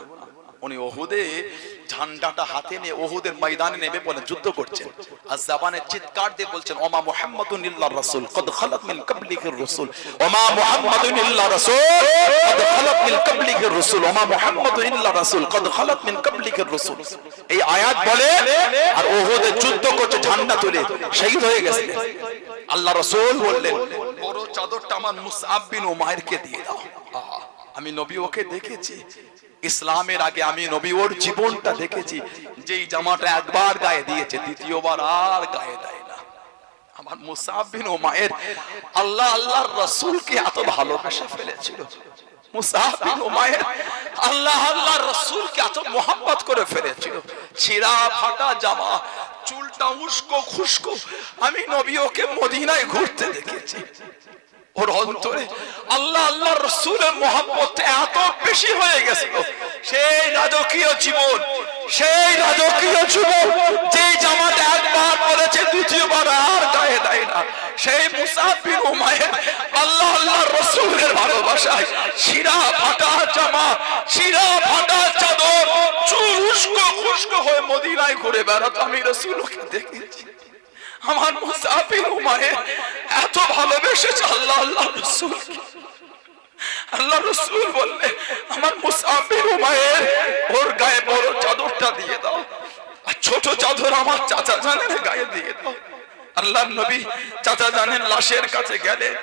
উনি উহুদে ঝান্ডাটা হাতে নিয়ে উহুদের ময়দানে নেমে বলেন যুদ্ধ করছেন, আর জবানে চিৎকার দিয়ে বলছেন ওমা মুহাম্মাদুন ইল্লার রাসূল কদ খালাত মিন ক্বাবলিহির রাসূল, ওমা মুহাম্মাদুন ইল্লার রাসূল কদ খালাত মিন ক্বাবলিহির রাসূল, ওমা মুহাম্মাদুন ইল্লার রাসূল কদ খালাত মিন ক্বাবলিহির রাসূল। এই আয়াত বলে আর উহুদে যুদ্ধ করছে ঝান্ডা তুলে, শহীদ হয়ে গেছে। আল্লাহ রাসূল বললেন বড় চাদরটা আমার মুসআব বিন উমাইরকে দিয়ে দাও। আমি নবী ওকে দেখেছি, ইসলামের আগে আমি নবী ওর জীবনটা দেখেছি। যেই জামাটা একবার গায়ে দিয়েছে দ্বিতীয়বার আর গায়ে দেয় না। আমার মুসআব বিন উমাইর আল্লাহ আল্লাহর রাসূলকে এত ভালোবেসে ফেলেছিল। মুসআব বিন উমাইর আল্লাহ আল্লাহর রাসূলকে এত মোহাম্মত করে ফেলেছিল। ছিঁড়া ফাটা জামা, চুলটা উস্কো খুস্কো, আমি নবী ওকে মদিনায় ঘুরতে দেখেছি। ওর অন্তরে আল্লাহ আল্লাহ রাসূলের মহব্বত এত বেশি হয়ে গেছিল, সেই রাজকীয় জীবন, সেই রাজকীয় জীবন যে জামাত একবার পড়েছে দ্বিতীয়বার আর গায়ে দেয় না, সেই মুসআব বিন উমাইর আল্লাহ আল্লাহ রাসূলের ভালোবাসায় শিরা ফাটা জামা, শিরা ফাটা চাদর, চুল উস্কো খুস্কো হয়ে মদিনায় ঘুরে বেড়াতো। আমি রাসূলকে দেখেছি। আমার মুসআব বিন উমাইর এত ভালোবেসেছে আল্লাহ আল্লাহ রাসূলকে। আল্লাহ রাসূল বললে, আমার মুসআব বিন উমাইর ওর গায়ে বড় চাদরটা দিয়ে দাও, আর ছোট চাদর আমার চাচা জানের গায়ে দিয়ে দাও। আল্লাহর নবী চাচা জানের লাশের কাছে গেলেন।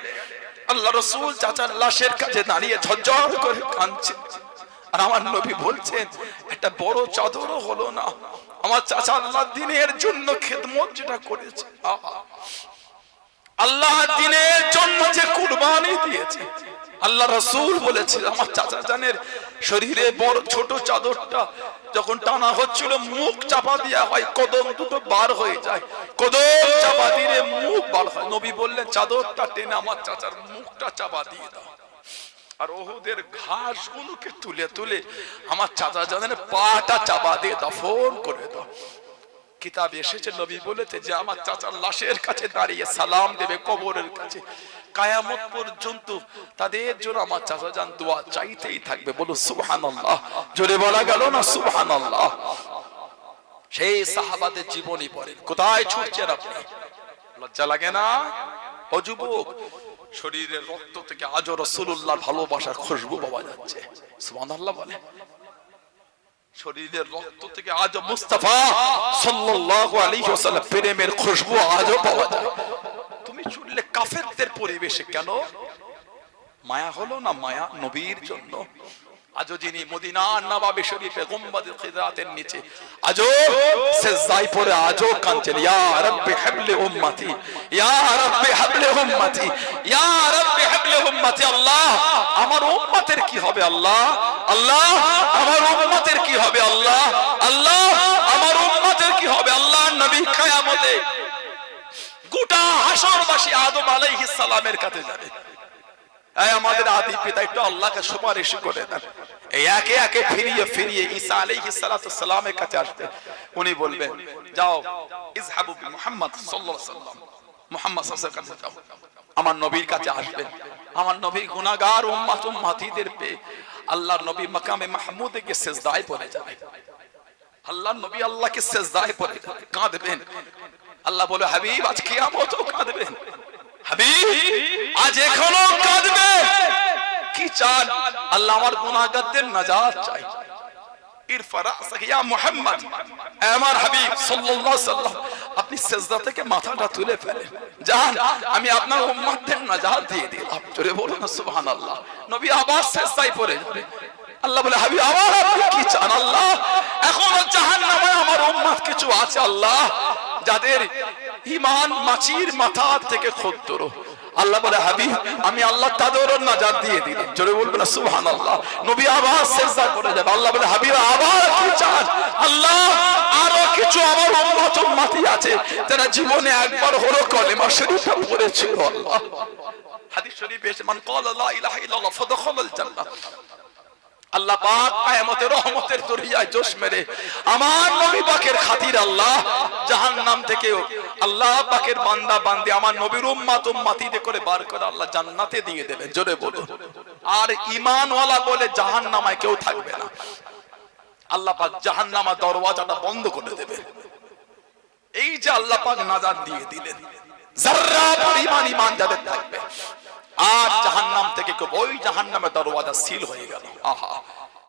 আল্লাহ রাসূল চাচার লাশের কাছে দাঁড়িয়ে ঝরঝর করে কাঁদছেন। আর আমার নবী বলছেন, একটা বড় চাদরও হলো না, আমার চাচা আল্লাহর দ্বীনের জন্য খেদমত যেটা করেছে, আল্লাহর দ্বীনের জন্য যে কুরবানি দিয়েছে, আল্লাহ রাসূল বলেছে আমার চাচা জানের শরীরে বড় ছোট চাদরটা যখন টানা হচ্ছিল, মুখ চাপা দেওয়া হয়, কদম দুটো বার হয়ে যায়, কদম চাপা দিয়ে মুখ বার হয়। নবী বললেন, চাদরটা টেনে আমার চাচার মুখটা চাপা দিয়ে দাও। আর ওহুদের ঘাসগুলোকে তুলে তুলে আমার চাচা জানের পাটা চাপা দিয়ে দাফন করে দাও। কিতাব এসেছে, নবী বলেছে যে আমার চাচার লাশের কাছে দাঁড়িয়ে সালাম দেবে কবরের কাছে, কিয়ামত পর্যন্ত তাদের জন্য আমার চাচা জান দোয়া চাইতেই থাকবে। বলো সুবহানাল্লাহ, জোরে বলা গেল না সুবহানাল্লাহ। সেই সাহাবাদের জীবনী পড়েন, কোথায় ছুটছেন আপনি? লজ্জা লাগে না? ও যুবক, শরীরের রক্ত থেকে আজও রাসূলুল্লাহর ভালোবাসার খুশবু পাওয়া যাচ্ছে। সুবহানাল্লাহ বলে। শরীরের রক্ত থেকে আজও মুস্তাফা সাল্লাল্লাহু আলাইহি ওয়াসাল্লাম প্রেমের খুশবু আজও পাওয়া যায়। তুমি শুনলে কাফেরদের পরিবেশে কেন মায়া হলো না? মায়া নবীর জন্য। আজও যিনি মদিনার নবাবে শরীফে গুম্বাদে খিদরাতের নিচে আজও সিজদায় পড়ে আজও কাঁদছেন, ইয়া রাব্বি হাবলি উম্মতি, ইয়া রাব্বি হাবলি উম্মতি, ইয়া রাব্বি হাবলি উম্মতি। আল্লাহ আমার উম্মতের কি হবে? আল্লাহ আল্লাহ আমার উম্মতের কি হবে? আল্লাহ আল্লাহ আমার উম্মতের কি হবে? আল্লাহ নবী কিয়ামতে গোটা হাশরবাসী আদম আলাইহিস সালামের কাছে যাবে। এই আমাদের আদি পিতা একটু আল্লাহকে সুপারিশ করে দেন। এই একে একে ফিরিয়ে ফিরিয়ে ঈসা আলাইহিস সালাতু সালামের কাছে আসবে। উনি বলবেন, যাও ইযহাবু বি মুহাম্মদ সাল্লাল্লাহু আলাইহি ওয়াসাল্লাম, মুহাম্মদ সাল্লাল্লাহু আলাইহি ওয়াসাল্লাম কাছে যাও। আমার নবীর কাছে আসবেন। আমার নবী গুনাহগার উম্মত উম্মতিদের পেয়ে আল্লাহর নবী মাকামে মাহমুদে গিয়ে সিজদায় পড়ে যাবে। আল্লাহর নবী আল্লাহকে সিজদায় পড়ে যাবে, কাঁদবেন। আল্লাহ বলে, হাবিব আজ কিয়ামতেও কাঁদবেন, হাবিব আজ এখনো কাঁদবে। কি চান? আল্লাহ আমার গুনাহগারদের নাজাত চাই। ইরফা রাসাক ইয়া মুহাম্মদ, আমার হাবিব সাল্লাল্লাহু আলাইহি ওয়াসাল্লাম আপনি সিজদা থেকে মাথাটা তুলে ফেলেন, যান আমি আপনার উম্মতদের নাজাত দিয়ে দিলাম। জোরে বলুন সুবহানাল্লাহ। নবী আবার সিজদায় পড়ে যাবে। আল্লাহ বলে, হাবিব আমার আপনি কি চান? আল্লাহ এখনো জাহান্নামে আমার উম্মত কিছু আছে আল্লাহ, যাদের ঈমান মাছির মাথা থেকে ক্ষুদ্র। আল্লাহ বলে, হাবিব আমি আল্লাহ তাদেরও নাজাত দিয়ে দিলাম। জোরে বলবেন সুবহানাল্লাহ। নবী আবার সিজদা করে যাবে। আল্লাহ বলে, হাবিব আবার কি চান? আল্লাহ আরো কিছু আমার উম্মত উম্মতি আছে যারা জীবনে একবার হলো কলেমা শরীফ পড়েছিল। আল্লাহ হাদিস শরীফে এসে, মান ক্বালা লা ইলাহা ইল্লাল্লাহ ফাদখালাল জান্নাহ। আল্লাহ পাক কিয়ামতের রহমতের দরিয়ায় জোশ মেরে আমার নবী পাকের খাতির আল্লাহ জাহান্নাম থেকে আল্লাহ পাকের বান্দা বান্দি আমার নবীর উম্মত উম্মতিদের করে বার করে আল্লাহ জান্নাতে দিয়ে দেবেন। জোরে বলুন। আর ঈমানওয়ালা বলে জাহান্নামায় কেউ থাকবে না। আল্লাহ পাক জাহান্নামের দরওয়াজাটা বন্ধ করে দেবেন। এই যে আল্লাহ পাক নাজাত দিয়ে দিলেন, যারা পরিমাণ ঈমান যাদের থাকবে আর জাহান্নাম থেকে কেউ, ওই জাহান্নামের দরওয়াজা সিল হয়ে গেল। আহা